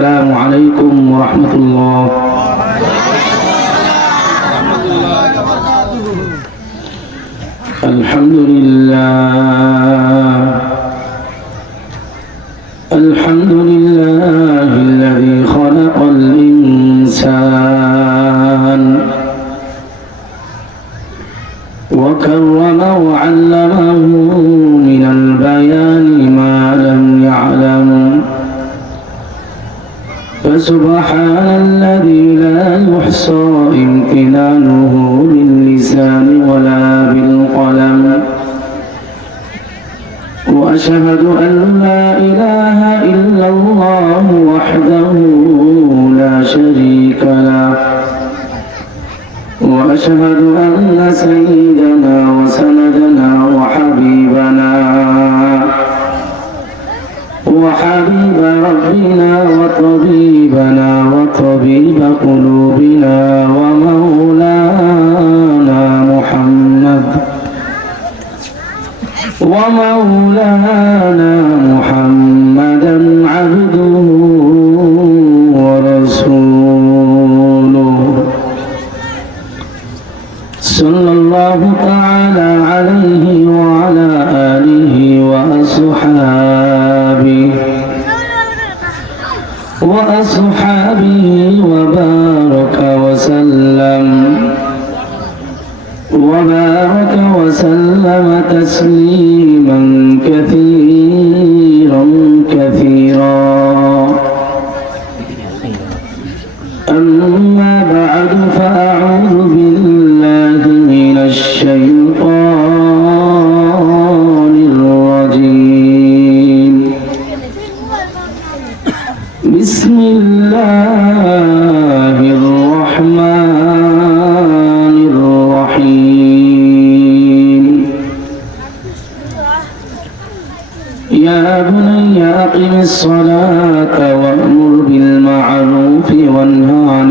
السلام عليكم ورحمة الله. الحمد لله الذي خلق الإنسان وكرم وعلمه من البيان ما لم يعلم، فسبحان الذي لا يحصى امتنانه باللسان ولا بالقلم، وأشهد أن لا إله إلا الله وحده لا شريك له، وأشهد أن سيدنا وسندنا وحبيب ربنا وطبيبنا وطبيب قلوبنا ومولانا محمدا عبده ورسوله، صلى الله تعالى عليه وعلى آله وأصحابه وبارك وسلم تسليما كثيرا. أما بعد، فأعوذ بالله من الشيطان الرجيم. بسم الله الرحمن الرحيم. يا بني أقم الصلاة وأمر بالمعروف وانه عن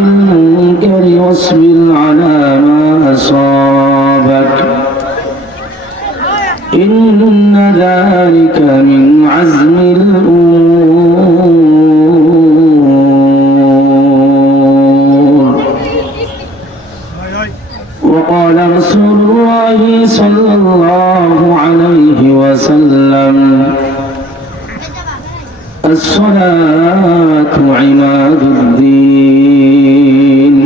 المنكر واصبر على ما أصابك، إن ذلك من عزم الأمور. وقال رسول الله صلى الله عليه وسلم: الصلاة عماد الدين،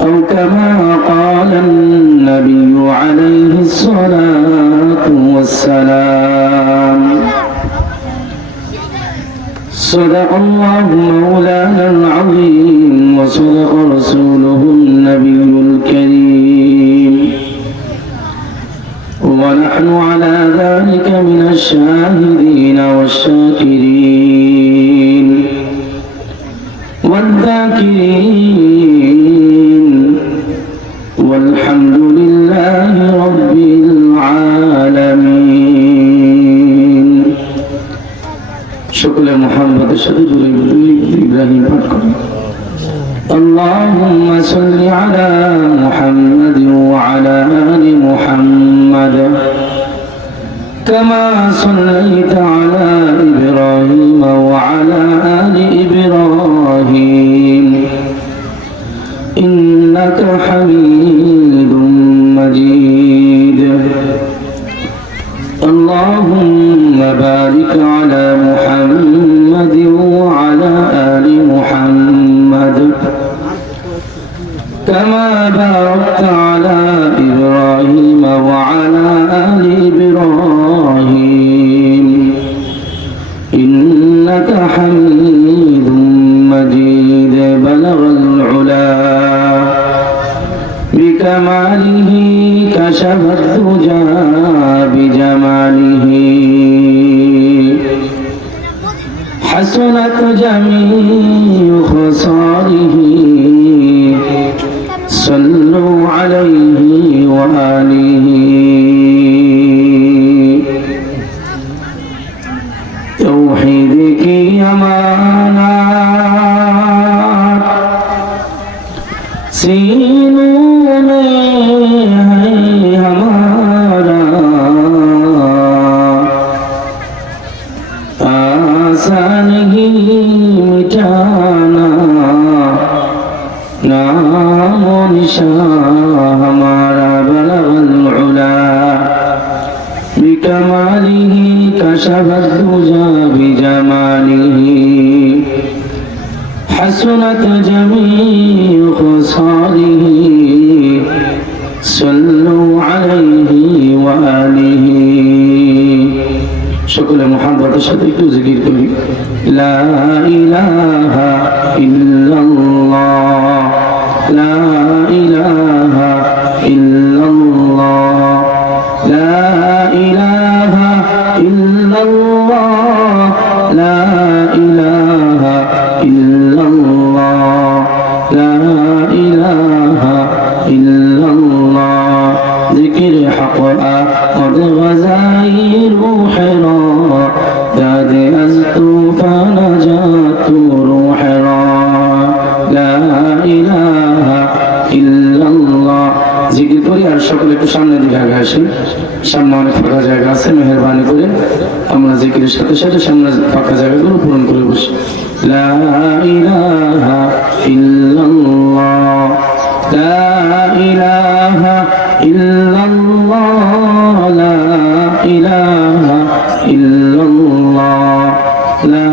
أو كما قال النبي عليه الصلاة والسلام. صدق الله مولانا العظيم، وصدق رسوله النبي الكريم، ونحن على ذلك من الشاهدين والشاكرين والذاكرين، والحمد لله رب العالمين. شكرا محمد شهد إبراهيم فاتكم. اللهم صل على محمد وعلى آل محمد، كما صليت على إبراهيم وعلى آل إبراهيم إنك حميد مجيد. اللهم بارك على محمد وعلى آل محمد، كما باركت على إبراهيم وعلى آل إبراهيم إنك حميد مجيد. بلغ العلا بكماله، كشف الدجى بجماله، حسنت جميع خصاله. صلوا عليه وآله. توحید کی امانات سینوں میں ہے ہمارا، شاه ہمارا بلغ العلا بكماله كشف الدجى بجماله حسنت جميع خصاله صلوا عليه وآله সকলে মুহাব্বতের সাথে একটু জিকির করি লা ইলাহা ইল্লাল্লাহ লা ইলাহা ইল্লাল্লাহ লা ইলাহা ইল্লাল্লাহ লা ইলাহা ইল্লাল্লাহ লা ইলাহা ইল্লাল্লাহ জিকির হক قد غزائر حرا داد أزطوفان جات روحرا لا إله إلا الله জিকির করি আর সকলে একটু সামনে দিকে আগে আসি সামনে অনেক ফাঁকা জায়গা আছে মেহেরবানি করে আমরা জিকিরের সাথে সাথে সামনে ফাঁকা জায়গাগুলো পূরণ করে বসি লা ইলাহা ইল্লাল্লাহ লা ইলাহা ইল্লাল্লাহ লা ইলাহা ইল্লাল্লাহ লা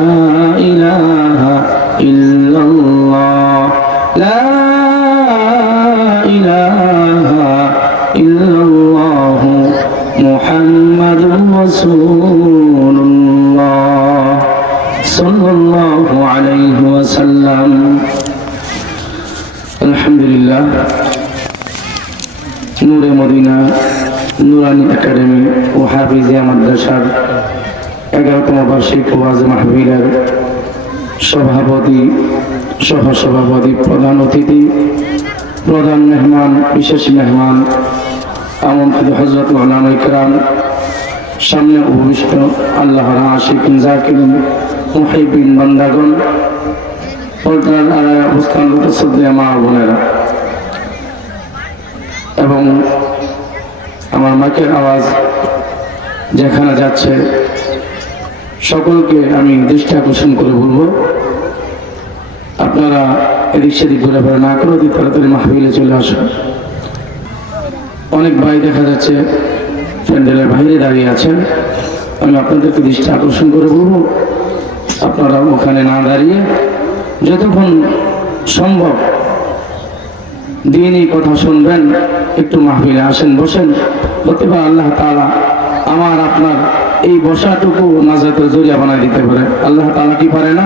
ইলাহা ইল্লাল্লাহ লা ইলাহা ইল্লাল্লাহ মুহাম্মাদুর রাসূলুল্লাহ সাল্লাল্লাহু আলাইহি ওয়াসাল্লাম আলহামদুলিল্লাহ নূরে মদিনা নুরানি একাডেমি ও হাফিজিয়া মাদ্রাসার 11তম বার্ষিক ওয়াজ মাহফিলের সভাপতি সহসভাপতি প্রধান অতিথি প্রধান মেহমান বিশেষ মেহমান আমন্ত্রিত হযরত উলামায়ে কেরাম সামনে উপবিষ্ট আল্লাহর আশিকিন জাকিরিন মুহিব্বিন বান্দাগণ পর্দার আড়ায় অবস্থানরত শ্রদ্ধেয় মা ও বোনেরা এবং আমার মাকের আওয়াজ যেখানে যাচ্ছে সকলকে আমি দৃষ্টি আকর্ষণ করে বলবো আপনারা এদিক সেদিক ঘোরাফেরা না করে অতি তাড়াতাড়ি মাহফিলে চলে আসুন। অনেক ভাই দেখা যাচ্ছে প্যান্ডেলের বাইরে দাঁড়িয়ে আছেন, আমি আপনাদেরকে দৃষ্টি আকর্ষণ করে বলবো আপনারা ওখানে না দাঁড়িয়ে যতক্ষণ সম্ভব দিনই কথা শুনবেন একটু মাহফিলে আসেন, বসেন। হতে পারে আল্লাহ তাআলা আমার আপনার এই বসাটুকু নাজাতের জরিয়া বানায় দিতে পারে। আল্লাহ তাআলা কি পারে না?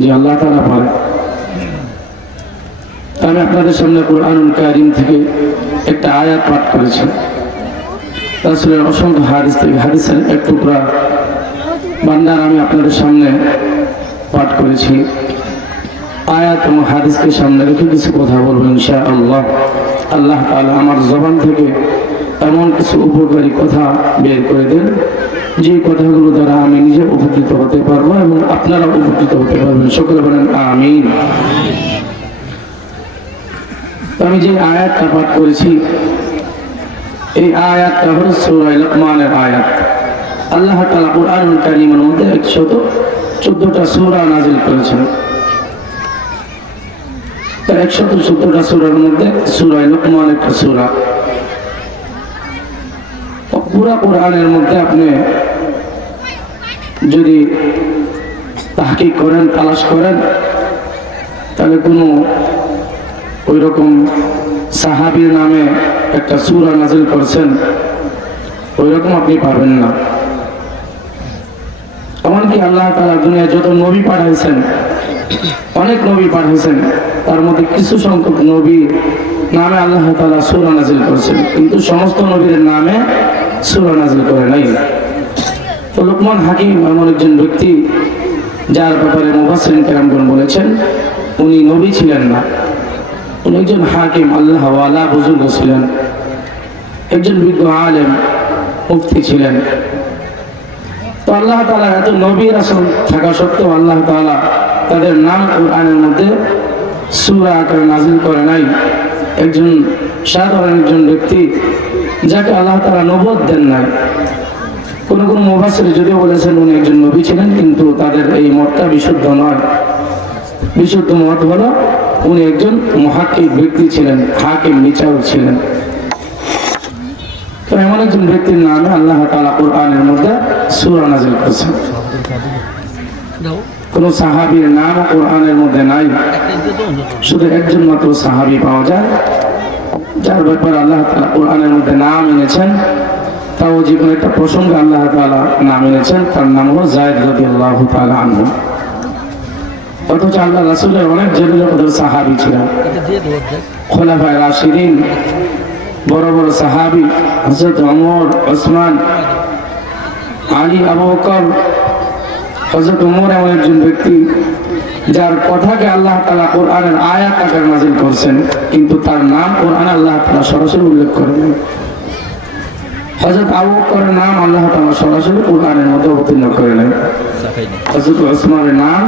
যে আল্লাহ তাআলা পারে। আমি আপনাদের সামনে কুরআনুল কারীম থেকে একটা আয়াত পাঠ করেছি, রাসূলের অসংখ্য হাদিস থেকে হাদিসের এক টুকরা বান্দার আমি আপনাদের সামনে পাঠ করেছি। আয়াত এবং হাদিসকে সামনে রেখে কিছু কথা বলবো ইনশাআল্লাহ। আল্লাহ তাআলা আমার জবান থেকে এমন কিছু উপকারী কথা বের করে দেন যে কথাগুলো দ্বারা আমি নিজে উপকৃত হতে পারবো এবং আপনারা উপকৃত হতে পারবেন। সকলে বলেন আমিন। আমি যে আয়াতটা পাঠ করেছি এই আয়াতটা হলো সূরা লুকমানের আয়াত। আল্লাহ তাআলা কুরআনুল কারীমের মধ্যে 114টা সূরা নাযিল করেছেন। 114টা সূরার মধ্যে সূরা লুকমান একটা সূরা। পুরা কোরআনের মধ্যে আপনি যদি তাহকিক করেন, তালাশ করেন, তাহলে কোনো ওই রকম সাহাবীর নামে একটা সূরা নাযিল করেছেন ওই রকম আপনি পাবেন না। এমনকি আল্লাহ তাআলা দুনিয়ায় যত নবী পাঠাইছেন, অনেক নবী পাঠাইছেন, তার মধ্যে কিছু সংখ্যক নবী নামে আল্লাহ তাআলা সূরা নাযিল করেছেন, কিন্তু সমস্ত নবীদের নামে সূরা নাযিল করে নাই। তো লুকমান হাকিম এমন একজন ব্যক্তি যার ব্যাপারে মুফাসসিরিন কেরামগণ বলেছেন উনি নবী ছিলেন না, উনি একজন হাকিম, আল্লাহ ওয়ালা বুজুর্গ ছিলেন, একজন বিজ্ঞ আলেম, মুফতি ছিলেন। তো আল্লাহ তাআলা এত নবী রাসূল থাকা সত্ত্বেও আল্লাহ তাআলা তাদের নাম কোরআনের মধ্যে সূরা আকারে নাযিল করে নাই। একজন সাধারণ একজন ব্যক্তি যাকে আল্লাহ তাআলা নবুয়ত দেন নাই। কোন কোন মুফাসসির যদিও বলেছেন উনি একজন নবী ছিলেন, কিন্তু তাদের এই মতটা বিশুদ্ধ নয়। বিশুদ্ধ মত হলো উনি একজন মুহাক্কিক ব্যক্তি ছিলেন, হাকিম বিচারক ছিলেন। তো এমন একজন ব্যক্তির নামে আল্লাহ তাআলা কোরআনের মধ্যে সূরা নাযিল করেছেন। কোন সাহাবীর নাম কোরআনের মধ্যে নাই, শুধু একজন মাত্র সাহাবী পাওয়া যায় যার ব্যাপারে আল্লাহ তাআলা কোরআনের মধ্যে নাম এনেছেন। তাও জীবনে একটা প্রসঙ্গে আল্লাহ তাআলা নাম এনেছেন, তার নাম হলো যায়েদ রাদিয়াল্লাহু তাআলা আনহু। অথচ আল্লাহ রাসূলের অনেক জলিল কদর সাহাবী ছিলেন, খোলাফায়ে রাশিদিন, বড় বড় সাহাবী হযরত ওমর, ওসমান, আলী, আবু বকর। হযরত ওমর এমন একজন ব্যক্তি যার কথাকে আল্লাহ তাআলা কোরআনের আয়াত আকারে নাযিল করেছেন, কিন্তু তার নাম কোরআনে আল্লাহ তাআলা সরাসরি উল্লেখ করেন। হযরত আবু বকরের নাম আল্লাহ তাআলা সরাসরি কোরআনের মধ্যে অবতীর্ণ করে নেন। হযরত ওসমানের নাম,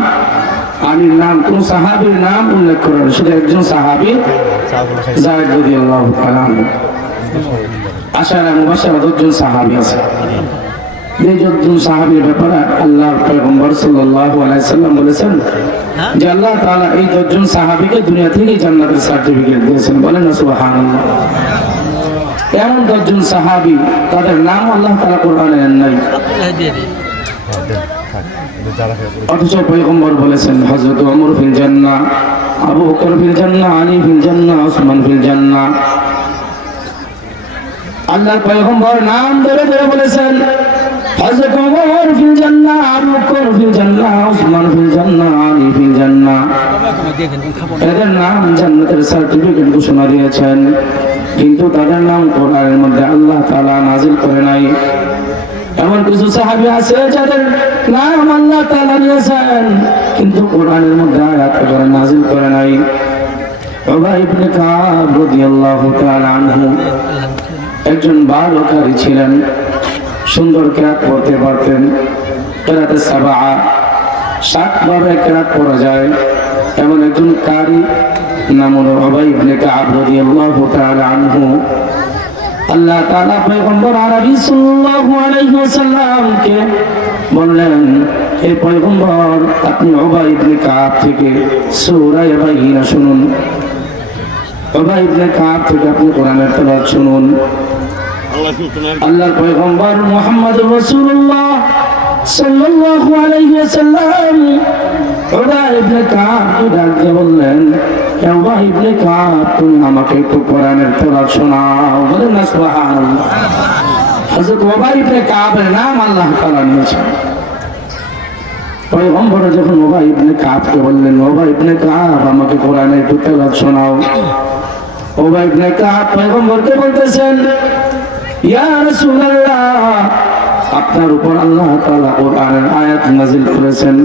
আলীর নাম, কোন সাহাবীর নাম উল্লেখ করেন, শুধু একজন সাহাবী যায়েদ রাদিয়াল্লাহু তাআলা আনহু। আশারা মুবাশশারা 10 জন সাহাবী আছে। এই 10 জন সাহাবীর ব্যাপারে আল্লাহর পয়গম্বর সাল্লাল্লাহু আলাইহি সাল্লাম বলেছেন যে আল্লাহ তাআলা এই 10 জন সাহাবীকে দুনিয়া থেকে জান্নাতের সার্টিফিকেট দিয়েছেন। বলেন না সুবহানাল্লাহ। এমন 10 জন সাহাবী, তাদের নাম আল্লাহ তাআলা কোরআনে নাই, অথচ পয়গম্বর বলেছেন হযরত ওমর ফিল জান্নাহ, আবু বকর ফিল জান্নাহ, আলী ফিল জান্নাহ, ওসমান ফিল জান্নাহ। আল্লাহর পয়গম্বর নাম ধরে ধরে বলেছেন হযরত ওমর ফিল জান্নাহ, আবু বকর ফিল জান্নাহ, ওসমান ফিল জান্নাহ, আলী ফিল জান্নাহ। এদের নাম জান্নাতের সার্টিফিকেট ঘোষণা দিয়েছেন, কিন্তু তাদের নাম কোরআনের মধ্যে আল্লাহ তাআলা নাযিল করে নাই। এমন কিছু সাহাবী আছে যাদের নাম আল্লাহ তাআলা নিয়েছেন, কিন্তু কোরআনের মধ্যে আয়াত আকারে নাযিল করে নাই। উবাই ইবনে কাব রাদিয়াল্লাহু তাআলা আনহু একজন বালকারী ছিলেন, সুন্দর কিরাত পড়তে পারতেন। কিরাতে সাবআ 7 ভাবে কিরাত পড়া যায় এমন একজন কারি নাম হলো উবাই ইবনে কাব রাদিয়াল্লাহু তাআলা আনহু। আল্লাহ তাআলা পয়গম্বর আরবি সাল্লাল্লাহু আলাইহি ওয়াসাল্লামকে বললেন, হে পয়গম্বর, আপনি উবাই ইবনে কাব থেকে সূরা বাইয়িনা শুনুন। উবাই ইবনে কাব থেকে আপনি কোরআনের তেলাওয়াত শুনুন। আল্লাহর পয়গম্বর মুহাম্মদুর রাসূলুল্লাহ সাল্লাল্লাহু আলাইহি ওয়াসাল্লাম উবাই ইবনে কাবকে ডাক দিয়ে বললেন, হে উবাই ইবনে কাব, তুমি আমাকে একটু কোরআনের তেলাওয়াত শোনাও। বলেন না সুবহানাল্লাহ। হযরত উবাই ইবনে কাবের নাম আল্লাহ তাআলা নিয়েছেন। পয়গম্বর যখন উবাই ইবনে কাবকে বললেন, উবাই ইবনে কাব, আমাকে কোরআনের একটু তেলাওয়াত শোনাও। উবাই ইবনে কাব পয়গম্বরকে বলতেছেন, ইয়া রাসূলুল্লাহ, আপনার উপর আল্লাহ তাআলা কোরআনের আয়াত নাযিল করেছেন।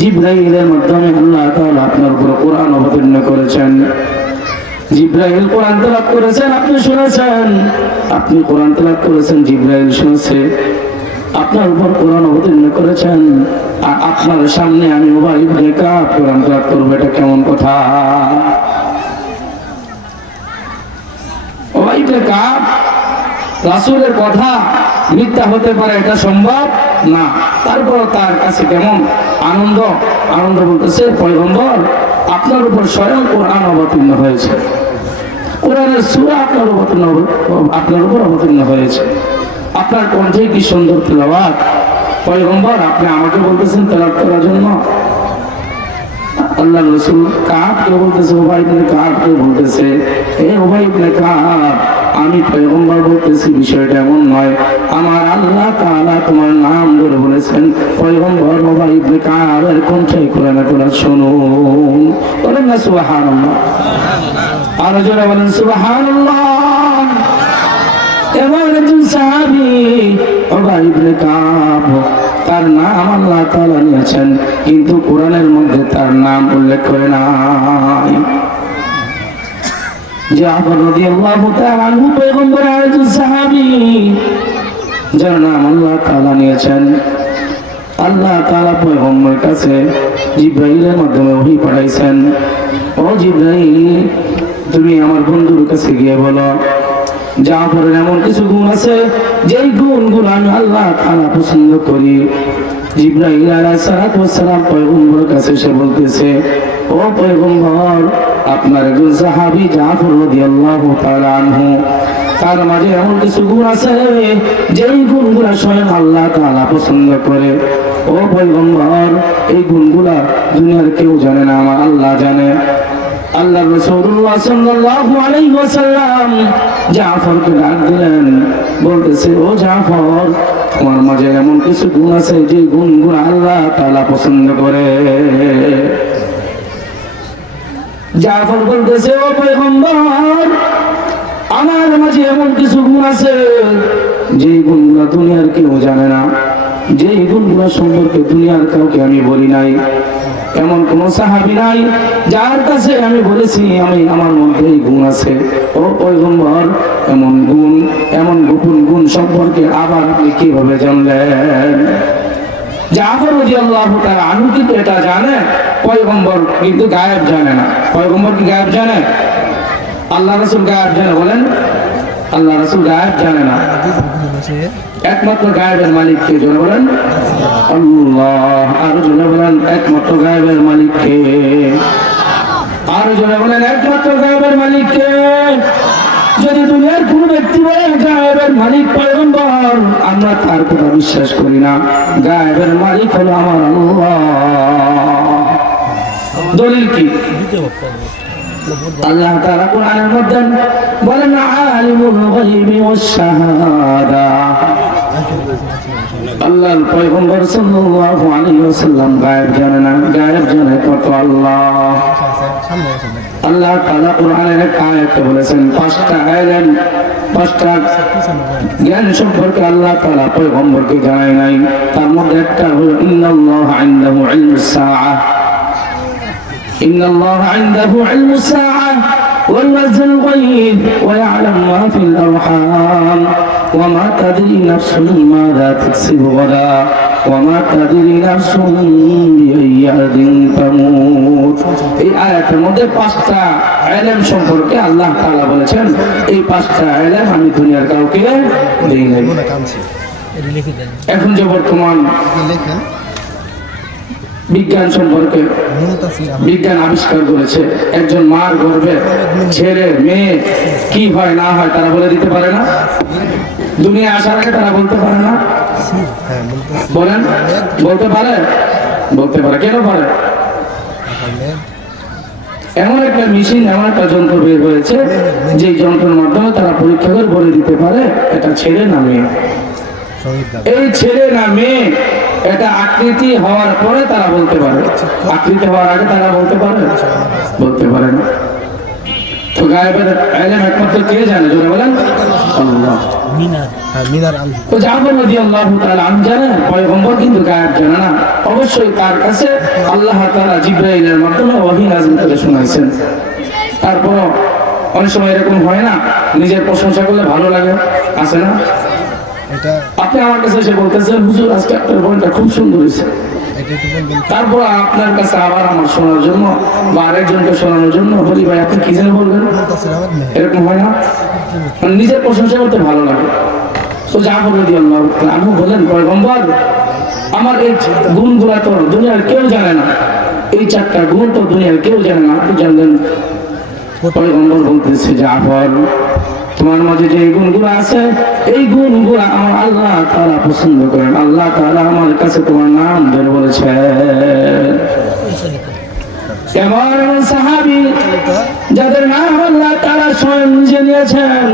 জিবরাইলের মাধ্যমে আল্লাহ তাআলা আপনার উপর কোরআন অবতীর্ণ করেছেন। জিবরাইল কোরআন তেলাওয়াত করেছেন, আপনি শুনেছেন। আপনি কোরআন তেলাওয়াত করেছেন, জিবরাইল শুনেছে। আপনার উপর কোরআন অবতীর্ণ করেছেন, আর আপনার সামনে আমি উবাই ইবনে কাব কোরআন তেলাওয়াত করব, এটা কেমন কথা? উবাই ইবনে কাব, রাসূলের কথা মিথ্যা হতে পারে এটা সম্ভব না, তারপর তার কাছে কেমন আনন্দ বলতেছে, পয়গম্বর, আপনার উপর স্বয়ং কোরআন অবতীর্ণ হয়েছে, কোরআনের সূরা আপনার উপর অবতীর্ণ হয়েছে। আপনার কণ্ঠে কি সুন্দর তেলাওয়াত। পয়গম্বর, আপনি আমাকে বলতেছেন তেলাওয়াত করার জন্য? আল্লাহ রাসূল কাবকে বলতেছে, উবাই ইবনে কাবকে বলতেছে, হে উবাই ইবনে কাব, আমি পয়গম্বর বলতেছি, বিষয়টা এমন নয়। আমার আল্লাহ তাআলা তোমার নাম ধরে বলেছেন, পয়গম্বর উবাই ইবনে কাবের কণ্ঠে কোরআনের তেলাওয়াত শুনুন। বলেন না সুবহানাল্লাহ। আর জোরে বলেন সুবহানাল্লাহ। এমন একজন সাহাবী উবাই ইবনে কাব, তার নাম আল্লাহ তাআলা নিয়েছেন, কিন্তু কোরআনের মধ্যে তার নাম উল্লেখ করে নাই। জাফর রাদিয়াল্লাহু তাআলা আনহু পয়গম্বরের আরেকজন সাহাবী, যার নাম আল্লাহ তাআলা নিয়েছেন। আল্লাহ তাআলা পয়গম্বরের কাছে জিবরাইলের মাধ্যমে ওহী পাঠাইছেন, ও জিবরাইল, তুমি আমার বন্ধুর কাছে গিয়ে বলো, জাফরের এমন কিছু গুণ আছে যেই গুণগুলো আমি আল্লাহ তাআলা পছন্দ করি। জিবরাইল আলাইহিস সালাম পয়গম্বরের কাছে এসে বলতেছে, ও পয়গম্বর, আপনার একজন সাহাবী জাফর রাদিয়াল্লাহু তাআলা আনহু, তার মাঝে এমন কিছু গুণ আছে যেই গুণগুলা স্বয়ং আল্লাহ তাআলা পছন্দ করে। ও পয়গম্বর, এই গুণগুলা দুনিয়ার কেউ জানে না, আমার আল্লাহ জানে। আল্লাহ রাসূলুল্লাহ সাল্লাল্লাহু আলাইহি ওয়াসাল্লাম জাফরকে ডাক দিলেন, বলতেছে, ও জাফর, তোমার মাঝে এমন কিছু গুণ আছে যে গুণগুলো আল্লাহ তাআলা পছন্দ করে। জাফর বলতেছে, ও পয়গম্বর, আমার মাঝে এমন কিছু গুণ আছে যে গুণগুলো দুনিয়ার কেউ জানে না, যে গুণগুলো সম্পর্কে দুনিয়ার কাউকে আমি বলি নাই। এমন কোন সাহাবী নাই যার কাছে আমি বলেছি আমি আমার মধ্যে এই গুণ আছে। ও পয়গম্বর, এমন গুণ, এমন গোপন গুণ সম্পর্কে আবার আপনি কিভাবে জানলেন? জাফর রাদিয়াল্লাহু তাআলা আনহু কিন্তু এটা জানে, পয়গম্বর কিন্তু গায়েব জানে না। পয়গম্বর কি গায়েব জানে? আল্লাহ রাসূল গায়েব জানে? বলেন, আল্লাহ রাসূল গায়েব জানে না। একমাত্র গায়েবের মালিক কে? জোরে বলেন আল্লাহ। আরো জোরে বলেন, একমাত্র গায়েবের মালিক কে? আরো জোরে বলেন, একমাত্র গায়েবের মালিক কে? যদি দুনিয়ার কোন ব্যক্তি বলে গায়েবের মালিক পয়গম্বর, আমরা তার কথা বিশ্বাস করি না। গায়েবের মালিক হলো আমার আল্লাহ। দলিল কি? আল্লাহ তাআলা কোরআনের মধ্যে বলেন, আলিমুল গায়বি ওয়াস শাহাদা। আল্লাহর পয়গম্বর সাল্লাল্লাহু আলাইহি ওয়াসাল্লাম গায়েব জানে না, গায়েব জানে কত আল্লাহ। আল্লাহ তাআলা কোরআনের এক আয়াতে বলেছেন, পাঁচটা ইলম, পাঁচটা জ্ঞান সম্পর্কে আল্লাহ তাআলা পয়গম্বরকে জানায় নাই। তার মধ্যে একটা হলো ইন্নাল্লাহা ইনদাহু ইলমুস সাআহ, ইন্নাল্লাহা ইনদাহু ইলমুস সাআহ ওয়া ইয়ানজিলুল গায়ব ওয়া ইয়া'লামু মা ফিল আরহাম ওয়া মা তাদরি নাফসুন মাযা তাকসিবু গাদা ওয়া মা তাদরি নাফসুন বিআইয়ি আরদিন তামুত। এই আয়াতের মধ্যে পাঁচটা ইলম সম্পর্কে আল্লাহ তাআলা বলেছেন, এই পাঁচটা ইলম আমি দুনিয়ার কাউকে দেই নাই। এখন যে বর্তমান বিজ্ঞান সম্পর্কে বিজ্ঞান আবিষ্কার করেছে, একজন মার গর্ভে ছেলে মেয়ে কি হয় না হয় তারা বলে দিতে পারে না। দুনিয়া আসার আগে তারা বলতে পারে না। বলেন, বলতে পারে? বলতে পারে। কেন পারে? এমন একটা মেশিন, এমন একটা যন্ত্র বের হয়েছে যে যন্ত্রের মাধ্যমে তারা পরীক্ষা করে বলে দিতে পারে এটা ছেলে না মেয়ে। এই ছেলে না মেয়ে এটা আকৃতি হওয়ার পরে তারা বলতে পারে, আকৃতি হওয়ার আগে তারা বলতে পারে? বলতে পারে না। তো গায়েবের ইলম একমাত্র কে জানে? জোরে বলেন আল্লাহ। তো জাফর রাদিয়াল্লাহু তাআলা আনহু জানেন, পয়গম্বর কিন্তু গায়েব জানে না। অবশ্যই তার কাছে আল্লাহ তাআলা জিবরাইলের মাধ্যমে ওহী নাযিল করে শোনাইছেন। তারপর অনেক সময় এরকম হয় না, নিজের প্রশংসা করলে ভালো লাগে, আছে না? আপনি আমার কাছে এসে বলতেছেন, হুজুর আজকে আপনার বইটা খুব সুন্দর হয়েছে, তারপর আপনার কাছে আবার আমার শোনার জন্য বা আরেকজনকে শোনানোর জন্য, বলি ভাই আপনি কি যেন বলবেন, এরকম হয় না? নিজের প্রশংসা করতে ভালো লাগে। তো জাফর রাদিয়াল্লাহু তাআলা আনহু বলেন, পয়গম্বর, আমার এই গুণগুলা তো দুনিয়ার কেউ জানে না, এই চারটা গুণ তো দুনিয়ার কেউ জানে না, আপনি জানলেন? পয়গম্বর বলতেছে, জাফর, তোমার মাঝে যে গুণগুলো আছে এই গুণগুলো আমার আল্লাহ তাআলা পছন্দ করেন। আল্লাহ তাআলা আমার কাছে তোমার নাম ধরে বলেছে। এমন সাহাবী যাদের নাম আল্লাহ তাআলা স্বয়ং নিজে নিয়েছেন।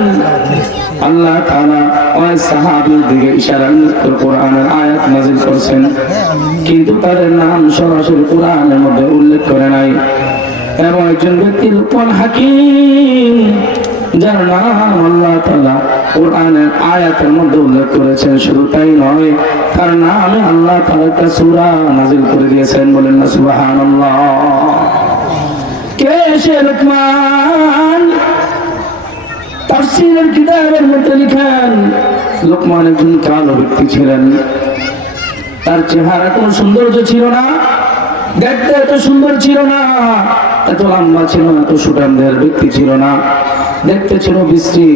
আল্লাহ তাআলা ওই সাহাবীর দিকে ইশারা করে কোরআনের আয়াত নাযিল করেছেন, কিন্তু তাদের নাম সরাসরি কোরআনের মধ্যে উল্লেখ করে নাই। এমন একজন ব্যক্তি লুকমান হাকিম, যার নাম আল্লাহ তাআলা কোরআনের আয়াতের মধ্যে উল্লেখ করেছেন। শুধু তাই নয়, তার নামে আল্লাহ তাআলা একটা সূরা নাযিল করে দিয়েছেন। বলেন না সুবহানাল্লাহ। কে সে লুকমান? তাফসীরের কিতাবের মধ্যে লিখেন, লুকমান একজন কালো ব্যক্তি ছিলেন। তার চেহারা কোনো সৌন্দর্য ছিল না, দেখতে এত সুন্দর ছিল না, এত লম্বা ছিল না, এত সুঠাম দেহের ব্যক্তি ছিল না। দেখতে ছিল বিশ্রী।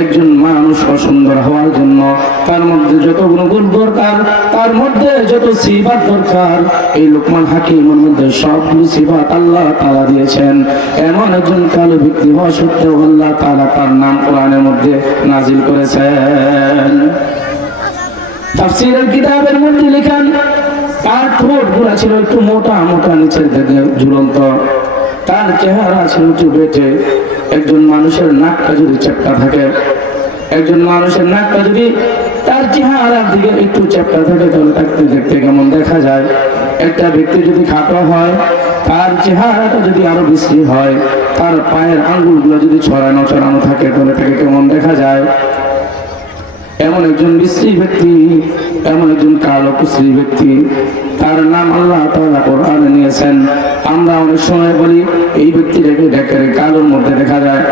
একজন মানুষ অসুন্দর হওয়ার জন্য তার মধ্যে যত গুণ দরকার, তার মধ্যে যত সিফাত দরকার, এই লোকমান হাকিমের মধ্যে সবগুলো সিফাত আল্লাহ তাআলা দিয়েছেন। এমন একজন কালো ব্যক্তি হওয়া সত্ত্বেও আল্লাহ তাআলা তার নাম কোরআনের মধ্যে নাজিল করেছেন। তাফসীরের কিতাবের মধ্যে লেখেন, তার ঠোঁটগুলো ছিল একটু মোটা মোটা, নিচের দিকে ঝুলন্ত। তার চেহারা ছিল একটু বেটে। একজন মানুষের নাকটা যদি চ্যাপ্টা থাকে, একজন মানুষের নাকটা যদি তার চেহারার দিকে একটু চ্যাপ্টা থাকে, তাহলে তাকে দেখতে কেমন দেখা যায়। একটা ব্যক্তি যদি খাটো হয়, তার চেহারাটা যদি আরো বিশ্রী হয়, তার পায়ের আঙ্গুলগুলো যদি ছড়ানো থাকে, তাহলে তাকে কেমন দেখা যায়। এমন একজন বিশ্রী ব্যক্তি, এমন একজন কালো কুশ্রী ব্যক্তি, তার নাম আল্লাহ তাআলা কোরআনে নিয়েছেন। আমরা অনেক সময় বলি এই ব্যক্তিটাকে ডেকের কালোর মধ্যে দেখা যায়,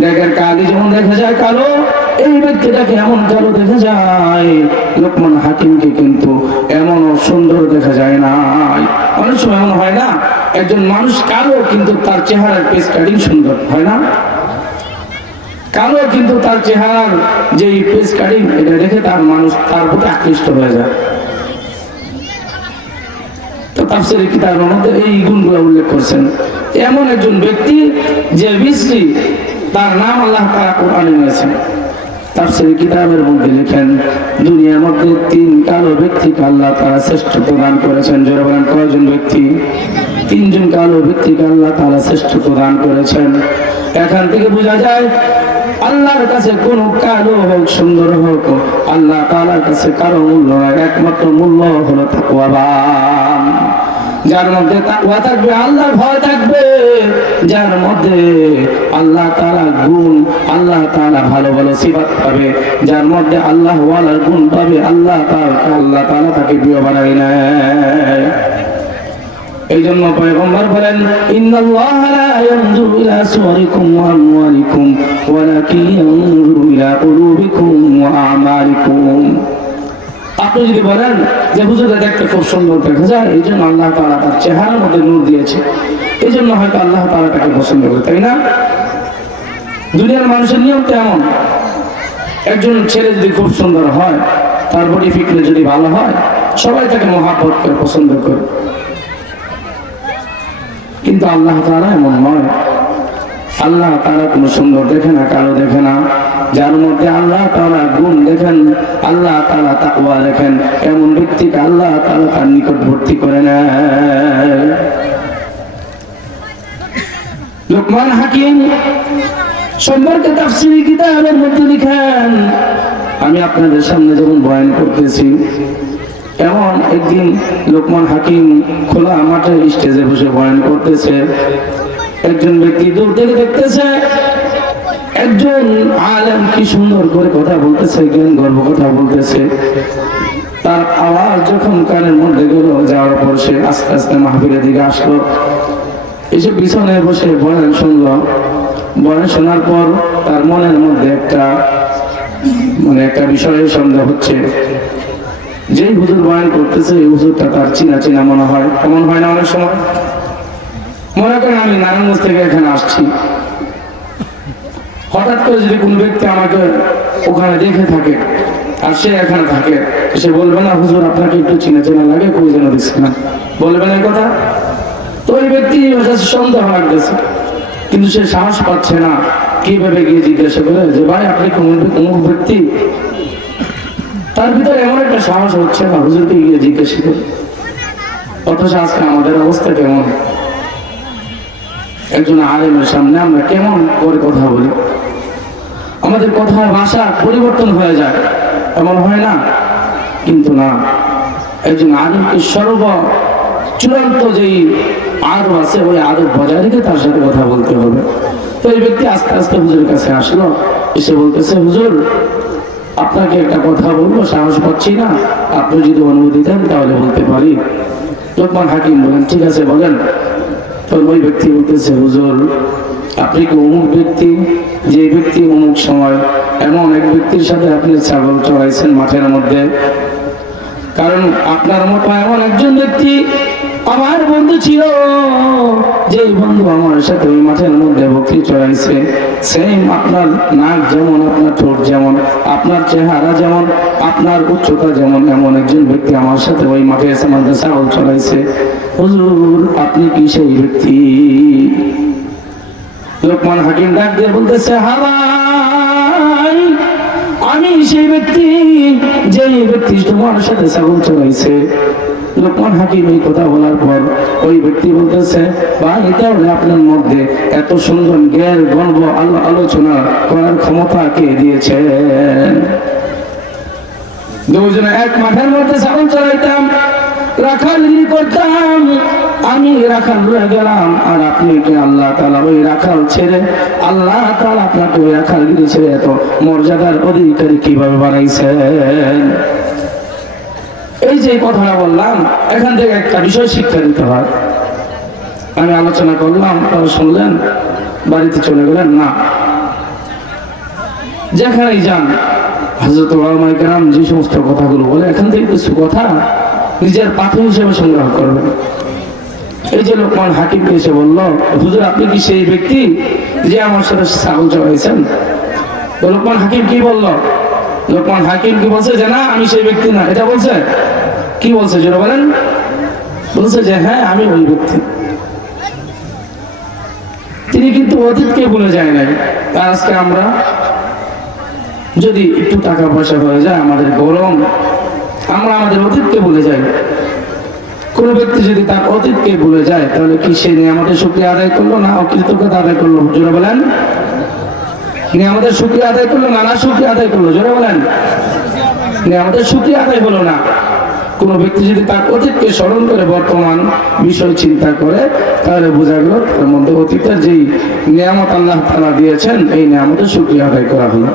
ডেকের কালি যেমন দেখা যায় কালো, এই ব্যক্তিটাকে এমন কালো দেখা যায়। লোকমান হাকিমকে কিন্তু এমন সুন্দর দেখা যায় না। অনেক সময় এমন হয় না, একজন মানুষ কালো কিন্তু তার চেহারার পেস কাটিং সুন্দর হয় না, কালো কিন্তু তার চেহারার যে পেস কাটিং, এটা দেখে তার মানুষ তার প্রতি আকৃষ্ট হয়ে যায়। তো তাফসীরের কিতাবের মধ্যে এই গুণগুলো উল্লেখ করছেন। এমন একজন ব্যক্তি যে বিশ্রী, তার নাম আল্লাহ তাআলা কোরআনে নিয়েছেন। তাফসীরের কিতাবের মধ্যে লেখেন, দুনিয়ার মধ্যে 3 কালো ব্যক্তিকে আল্লাহ তাআলা শ্রেষ্ঠত্ব দান করেছেন। যারা বলেন কয়জন ব্যক্তি? 3 জন কালো ব্যক্তিকে আল্লাহ তাআলা শ্রেষ্ঠত্ব দান করেছেন। এখান থেকে বোঝা যায় আল্লাহর কাছে কোন কালো হোক সুন্দর হোক, আল্লাহ তাআলার কাছে কারো মূল্য নাই। একমাত্র মূল্য হলো তাকওয়াবান। যার মধ্যে তাকওয়া থাকবে, আল্লাহর ভয় থাকবে, যার মধ্যে আল্লাহ তাআলার গুণ, আল্লাহ তাআলা ভালো ভালো সিফাত পাবে, যার মধ্যে আল্লাহ ওয়ালার গুণ পাবে, আল্লাহ তাআলা তাকে প্রিয় বানায় নেয়। এই জন্য পয়গম্বর বলেন, ইন্নাল্লাহা লা ইয়ানজুরু ইলা সুওয়ারিকুম ওয়া আমওয়ালিকুম ওয়ালাকিন ইয়ানজুরু ইলা কুলুবিকুম ওয়া আমালিকুম। আপনি যদি বলেন যে হুজুর দেখতে খুব সুন্দর দেখা যায়, এই জন্য আল্লাহ তাআলা তার চেহারার মধ্যে নূর দিয়েছে, এই জন্য হয়তো আল্লাহ তাআলা তাকে পছন্দ করে, তাই না? দুনিয়ার মানুষের নিয়ম তেমন। একজন ছেলে যদি খুব সুন্দর হয়, তার বডি ফিটনেস যদি ভালো হয়, সবাই তাকে মহব্বত করে, পছন্দ করে। কিন্তু আল্লাহ তাআলা এমন নয়। আল্লাহ তাআলা কোন সুন্দর দেখে না, কালো দেখে না। যার মধ্যে আল্লাহ তাআলা গুণ দেখেন, আল্লাহ তাআলা তাকওয়া দেখেন, এমন ব্যক্তিকে আল্লাহ তাআলা তার নিকটবর্তী করে নেয়। লোকমান হাকিম সম্পর্কে তাফসীরি কিতাবের মধ্যে লিখেন, আমি আপনাদের সামনে যখন বয়ান করতেছি, এমন একদিন লোকমান হাকিম খোলা মাঠে স্টেজে বসে বয়ান করতেছে। একজন ব্যক্তি দূর থেকে দেখতেছে, একজন আলেম কি সুন্দর করে কথা বলতেছে, জ্ঞান গর্ব কথা বলতেছে। তার আওয়াজ যখন কানের মধ্যে গেল, যাওয়ার পর সে আস্তে আস্তে মাহফিলের দিকে আসলো, এসে পিছনে বসে বয়ান শুনলো। বয়ান শোনার পর তার মনের মধ্যে একটা বিষয়ের সন্দেহ হচ্ছে, যে হুজুর বয়ান করতেছে এই হুজুরটা তার চিনা চিনা মনে হয়। এমন হয় না অনেক সময়? মনে করেন আমি নারায়ণগঞ্জ থেকে এখানে আসছি, হঠাৎ করে যদি কোন ব্যক্তি আমাকে ওখানে দেখে থাকে আর সে এখানে থাকে, সে বলবে না হুজুর আপনাকে একটু চিনা চিনা লাগে, কই যেন দিচ্ছে না, বলবে না এই কথা? তো ওই ব্যক্তি সন্দেহ লাগতেছে, কিন্তু সে সাহস পাচ্ছে না। কিভাবে গিয়ে জিজ্ঞাসা করে যে ভাই আপনি কোন ব্যক্তি? তার ভিতরে এমন একটা সাহস হচ্ছে না হুজুরকে গিয়ে জিজ্ঞাসা করে। অথচ আজকে আমাদের অবস্থা কেমন? একজন আলেমের সামনে আমরা কেমন করে কথা বলি, আমাদের কথার ভাষা পরিবর্তন হয়ে যায়, এমন হয় না? কিন্তু না, একজন আলেমকে চূড়ান্ত যেই আদব আছে, ওই আদব বজায় রেখে তার সাথে কথা বলতে হবে। তো এই ব্যক্তি আস্তে আস্তে হুজুরের কাছে আসলো, এসে বলতেছে হুজুর আপনাকে একটা কথা বলবো, সাহস পাচ্ছি না, আপনি যদি অনুমতি দেন তাহলে বলতে পারি। লোকমান হাকিম বলেন ঠিক আছে বলেন। তো ওই ব্যক্তি বলতেছে হুজুর আপনি কি অমুক ব্যক্তি, যে ব্যক্তি অমুক সময় এমন এক ব্যক্তির সাথে আপনি ছাগল চড়াইছেন মাঠের মধ্যে? কারণ আপনার মতো এমন একজন ব্যক্তি আমার বন্ধু ছিল, যেই বন্ধু আমার সাথে ওই মাঠের মধ্যে বকরি চড়াইছে, সেম আপনার নাক যেমন, আপনার ঠোঁট যেমন, আপনার চেহারা যেমন, আপনার উচ্চতা যেমন, এমন একজন ব্যক্তি আমার সাথে ওই মাঠে এসে আমাদের ছাগল চড়াইছে। হুজুর আপনি কি সেই ব্যক্তি? লোকমান হাকিম ডাক দিয়ে বলতেছে, হাওয়াই আমি সেই ব্যক্তি, যেই ব্যক্তি তোমার সাথে ছাগল চড়াইছে। লোকমান হাকিম এই কথা বলার পর ওই ব্যক্তি বলতেছে, ভাই তাহলে আপনার মধ্যে এত সুন্দর জ্ঞান গল্প আলোচনা করার ক্ষমতা কে দিয়েছেন? দুজনে এক মাঠের মধ্যে ছাগল চড়াইতাম, রাখালগিরি করতাম, আমি রাখাল রয়ে গেলাম, আর আপনি কি আল্লাহ তাআলা ওই রাখাল ছেড়ে, আল্লাহ তাআলা আপনাকে ওই রাখালগিরি ছেড়ে এত মর্যাদার অধিকারী কিভাবে বানাইছেন? এই যে কথাটা বললাম, এখান থেকে একটা বিষয় শিক্ষা দিতে হয়। আমি আলোচনা করলাম, তারা শুনলেন, বাড়িতে চলে গেলেন না। যেখানেই যান হযরত উলামায়ে কেরাম যে সমস্ত কথাগুলো বলে, এখান থেকে কিছু কথা নিজের পাথর হিসেবে সংগ্রহ করবেন। এই যে লোকমান হাকিমকে এসে বলল, হুজুর আপনি কি সেই ব্যক্তি যে আমার সাথে ছাগল চড়াইছেন? লোকমান হাকিম কি বলল? লোকমান হাকিম কি বলছে যে না আমি সেই ব্যক্তি না, এটা বলছে? কি বলছে জোরে বলেন? বলছে যে হ্যাঁ আমি ওই ব্যক্তি। তিনি কিন্তু অতীতকে ভুলে যায় নাই। আজকে আমরা যদি একটু টাকা পয়সা হয়ে যায়, আমাদের গরম, আমরা আমাদের অতীতকে ভুলে যাই। কোন ব্যক্তি যদি তার অতীতকে ভুলে যায়, তাহলে কি সে নিয়ামতের শুকরিয়া আদায় করলো না অকৃতজ্ঞতা আদায় করলো? জোরে বলেন। নিয়ামতের শুকরিয়া আদায় করলো না শুকরিয়া আদায় করলো? জোরে বলেন। নিয়ামতের শুকরিয়া আদায় হলো না। কোন ব্যক্তি যদি তার অতীতকে স্মরণ করে বর্তমান বিষয় চিন্তা করে, তাহলে বোঝা গেল তার মধ্যে অতীতের যেই নিয়ামত আল্লাহ তাআলা দিয়েছেন, এই নিয়ামতের শুকরিয়া আদায় করা হলো।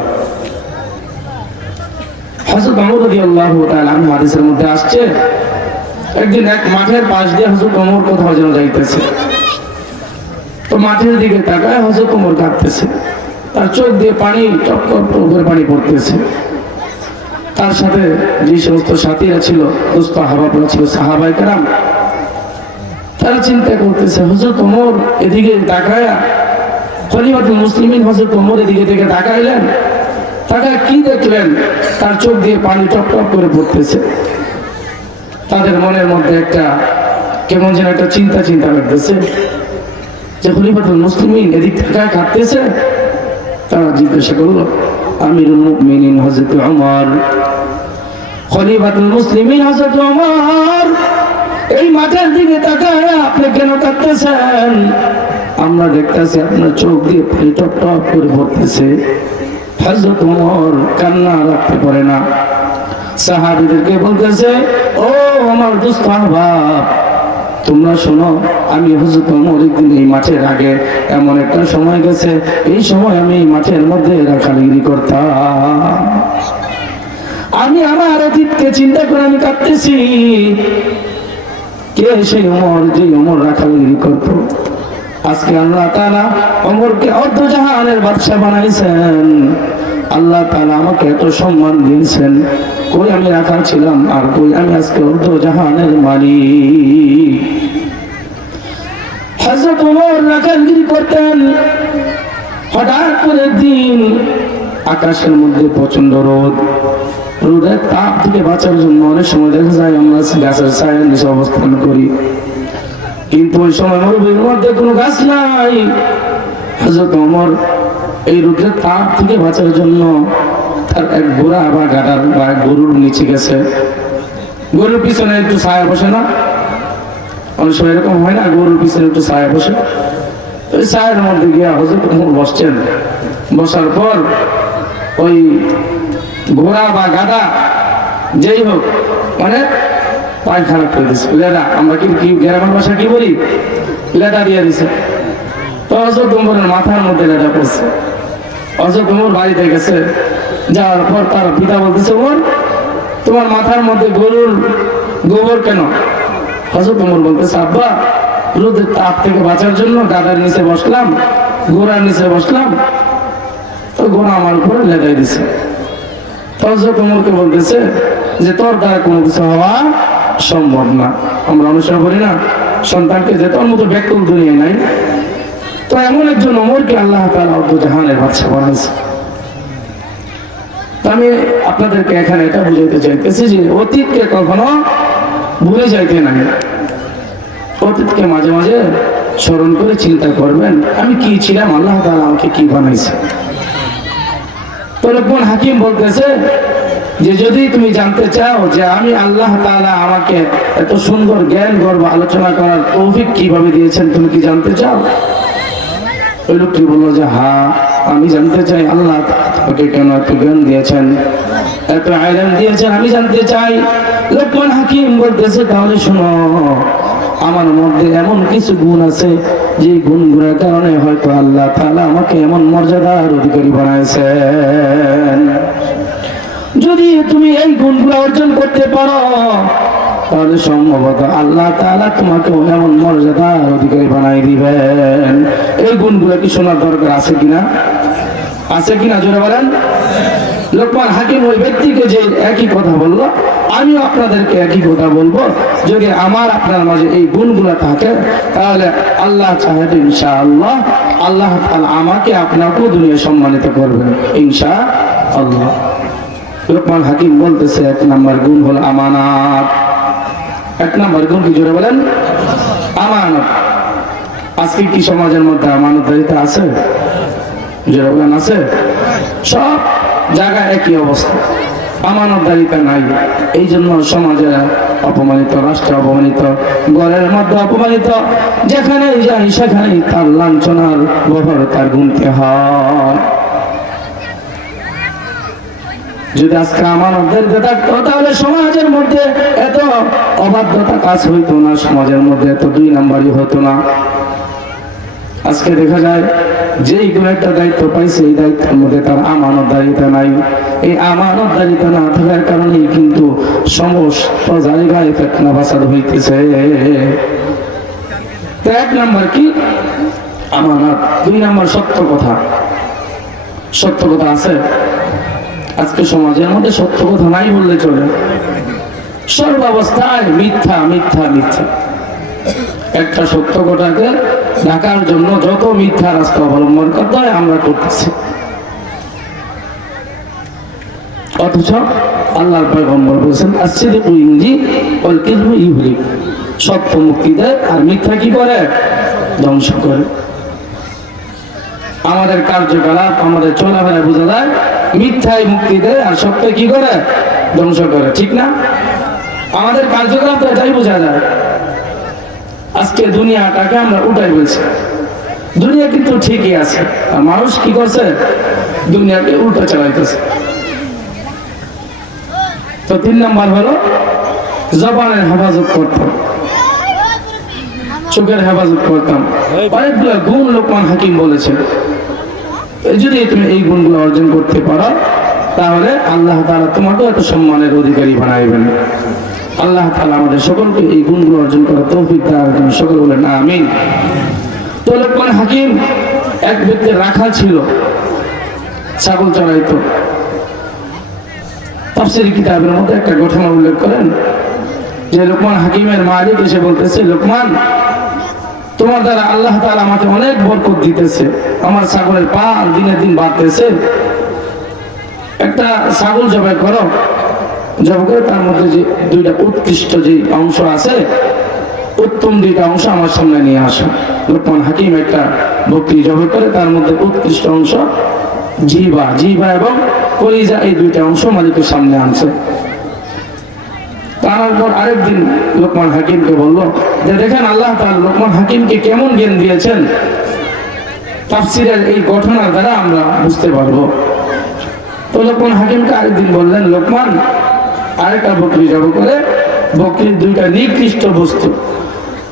হযরত ওমর রাদিয়াল্লাহু তাআলা আনহু হাদিসের মধ্যে আসছে, একদিন এক মাঠের পাশ দিয়ে হযরত ওমর কোথাও যেন যাইতেছে। তো মাঠের দিকে তাকায় হযরত ওমর কাঁদতেছে, তার চোখ দিয়ে পানি টপ টপ করে পানি পড়তেছে। তার সাথে যে সমস্ত সাথীরা ছিল, দোস্ত হাবাবরা ছিল, সাহাবায়ে কেরাম, তারা চিন্তা করতেছে হযরত ওমর এদিকে তাকায়, খলিফাতুল মুসলিমিন হযরত ওমর এদিকে থেকে তাকাইলেন, তাকায় কি দেখলেন? তার চোখ দিয়ে পানি টপ টপ করে পড়তেছে। তাদের মনের মধ্যে একটা কেমন যেন একটা চিন্তা লাগতেছে যে খলিফাতুল মুসলিমিন এদিক থেকে কাঁদতেছে। তারা জিজ্ঞাসা করলো, আমিরুল মুমিনিন হযরত ওমর, খলিফাতুল মুসলিমিন হযরত ওমর, এই মাঠের দিকে তাকায় আপনি কেন কাঁদতেছেন? আমরা দেখতেছি আপনার চোখ দিয়ে পানি টপ টপ করে পড়তেছে। হযরত ওমর কান্না রাখতে পারে না, সাহাবীদেরকে বলতেছে, ও আমার দোস্ত আহবাব, তোমরা শোনো, আমি হযরত ওমর একদিন এই মাঠের আগে এমন একটা সময় গেছে, এই সময় আমি এই মাঠের মধ্যে রাখালগিরি করতাম। আমি আমার অতীতকে চিন্তা করে আমি কাঁদতেছি। কে সেই ওমর, যে ওমর রাখালগিরি করত? আজকে আল্লাহ তাআলা ওমরকে অর্ধ জাহানের বাদশা বানাইছেন। আল্লাহ তাআলা আমাকে এত সম্মান দিয়েছেন, কই আমি রাখাল ছিলাম, আর কই আমি আজকে অর্ধ জাহানের মালিক। হযরত ওমর রাখালগিরি করতেন। হঠাৎ করে দিন আকাশের মধ্যে প্রচন্ড রোদ, রোদের তাপ থেকে বাঁচার জন্য অনেক সময় দেখা যায় আমরা গাছের ছায়ার নিচে অবস্থান করি, কিন্তু ওই সময় মরুভূমির মধ্যে কোনো গাছ নাই। হযরত ওমর এই রোদের তাপ থেকে বাঁচার জন্য তার এক ঘোড়া বা গাড়ার বা গরুর নিচে গেছে। গরুর পিছনে একটু ছায়া বসে না? অনেক সময় এরকম হয় না, গরুর পিছনে একটু ছায়া বসে। ওই ছায়ার মধ্যে গিয়ে হযরত ওমর বসছেন। বসার পর ওই ঘোড়া বা গাধা যেই হোক, মানে পায় খারাপ করে দিচ্ছে, লেদা, আমরা কি গ্রামের ভাষা কি বলি, লেদা দিয়ে দিছে। তো হযরত ওমরের মাথার মধ্যে লেদা পড়ছে। হযরত ওমর বাড়িতে গেছে, যাওয়ার পর তার পিতা বলতেছে, ওমর তোমার মাথার মধ্যে গরুর গোবর কেন? হযরত ওমর বলতেছে, আব্বা রোদের তাপ থেকে বাঁচার জন্য গাদার নিচে বসলাম, ঘোড়ার নিচে বসলাম, তো ঘোড়া আমার উপরে লেদাই দিছে। তো হযরত ওমরকে বলতেছে যে তোর দ্বারা কোনো কিছু হওয়া সম্ভব না। আমরা অনুসরণ করি না, সন্তানকে যে তোর মতো ব্যাকুল দুনিয়া নাই। তো এমন একজন ওমরকে আল্লাহ তাআলা জাহানের বাদশা বানাইছে। আমি আপনাদেরকে এখানে এটা বুঝাইতে চাইতেছি যে অতীতকে কখনো ভুলে যাইতে নাই। অতীতকে মাঝে মাঝে স্মরণ করে চিন্তা করবেন, আমি কি ছিলাম, আল্লাহ তাআলা আমাকে কি বানাইছে। তো লোকমান হাকিম বলতেছে যে যদি তুমি জানতে চাও যে আমি আল্লাহ তাআলা আমাকে এত সুন্দর জ্ঞান গর্ব আলোচনা করার তৌফিক কিভাবে দিয়েছেন, তুমি কি জানতে চাও? ওই লোকটি বললো যে হ্যাঁ, আমি জানতে চাই আল্লাহ তাকে কেন এত জ্ঞান দিয়েছেন, এত ইলম দিয়েছেন, আমি জানতে চাই। লোকমান হাকিম বলতেছে তাহলে শোনো, আমার মধ্যে এমন কিছু গুণ আছে যে গুণগুলোর কারণে হয়তো আল্লাহ তাআলা আমাকে এমন মর্যাদার অধিকারী বানাইছেন। যদি তুমি এই গুণগুলো অর্জন করতে পারো তাহলে সম্ভবত আল্লাহ তাআলা তোমাকে এমন মর্যাদার অধিকারী বানাই দিবেন। এই গুণগুলো কি শোনার দরকার আছে কিনা? আছে কিনা জোরে বলেন। লোকমান হাকিম ওই ব্যক্তিকে যে একই কথা বললো, আমিও আপনাদেরকে একই কথা বলবো, যদি আমার আপনার মাঝে এই গুণগুলো থাকে তাহলে আল্লাহ চাহে ইনশাআল্লাহ আল্লাহ তাআলা আমাকে আপনাকেও দুনিয়া সম্মানিত করবেন ইনশাআল্লাহ। লোকমান হাকিম বলতেছে এক নাম্বার গুণ হলো আমানত। এক নাম্বার গুণ কি জোরে বলেন? আমানত। আজকে কি সমাজের মধ্যে আমানতদারিতা আছে? জোরে বলেন আছে? সব জায়গায় একই অবস্থা, আমানতদারিতা নাই। এই জন্য সমাজে অপমানিত, রাষ্ট্র অপমানিত, ঘরের মধ্যে অপমানিত, যেখানে যাই সেখানেই তার লাঞ্ছনার ব্যবহার তার গুনতে হয়। যদি আজকে আমানতদারিতা থাকতো তাহলে সমাজের মধ্যে এত অবাধ্যতা কাজ হইতো না, সমাজের মধ্যে এত দুই নাম্বারই হতো না। আজকে দেখা যায় যেই কোনো একটা দায়িত্ব পাইছে এই দায়িত্বের মধ্যে তার আমানতদারিতা নাই। এই আমানতদারিতা না থাকার কারণেই কিন্তু সমস্ত জায়গায় ফিতনা ফাসাদ হইতেছে। এক নাম্বার কি? আমানত। দুই নাম্বার সত্য কথা। সত্য কথা আছে? আজকে সমাজের মধ্যে সত্য কথা নাই বললে চলে, সর্বাবস্থায় মিথ্যা মিথ্যা মিথ্যা। একটা সত্য কথাকে ঢাকার জন্য যত মিথ্যা রাস্তা অবলম্বন করতে হয় আমরা করতেছি, অথচ আল্লাহর পয়গম্বর বলেছেন আসসিদকু ইনজি ওয়াল কিযবু ইহলিক, সত্য মুক্তি দেয় আর মিথ্যা কি করে? ধ্বংস করে। আমাদের কার্যকলাপ, আমাদের চলাফেরা বোঝা যায় মিথ্যায় মুক্তি দেয় আর সত্য কি করে? ধ্বংস করে, ঠিক না? আমাদের কার্যকলাপ তো এটাই বোঝা যায়। আজকে দুনিয়াটাকে আমরা উঠাই বলছি, দুনিয়া কিন্তু ঠিকই আছে, আর মানুষ কি করছে? দুনিয়াকে উল্টা চালাইতেছে। তো তিন নাম্বার হলো জবানের হেফাজত করতাম, চোখের হেফাজত করতাম। অনেকগুলো গুণ লোকমান হাকিম বলেছেন, যদি তুমি এই গুণগুলো অর্জন করতে পারো তাহলে আল্লাহ তাআলা তোমাকেও এত সম্মানের অধিকারী বানাইবেন। আল্লাহ তাআলা আমাদের সকলকে এই গুণগুলো অর্জন করার তৌফিক দান করুন, সকল বলেন আমিন। তো লোকমান হাকিম এক ব্যক্তির রাখাল ছিল, ছাগল চড়াইতো। তাফসীর কিতাবের মধ্যে একটা ঘটনা উল্লেখ করেন যে লোকমান হাকিমের মালিক এসে বলতেছে, লোকমান তোমার দ্বারা আল্লাহ তাআলা আমাকে অনেক বরকত দিতেছে, আমার ছাগলের পাল দিনে দিন বাড়তেছে, একটা ছাগল জবাই করো, জবাই করে তার মধ্যে যে দুইটা উৎকৃষ্ট যে অংশ আছে, উত্তম দুইটা অংশ আমার সামনে নিয়ে আসো। লোকমান হাকিম একটা বকরি জবাই করে তার মধ্যে উৎকৃষ্ট অংশ জিহ্বা, জিহ্বা এবং কলিজা, এই দুইটা অংশ মালিকের সামনে আনছে। তারপর আরেকদিন লোকমান হাকিমকে বললো যে দেখেন আল্লাহ তাআলা লোকমান হাকিমকে কেমন জ্ঞান দিয়েছেন, তাফসীরের এই ঘটনার দ্বারা আমরা বুঝতে পারবো। তো লোকমান হাকিমকে আরেকদিন বললেন, লোকমান আরেকটা বকরি জবাই করে বকরির দুইটা নিকৃষ্ট বস্তু,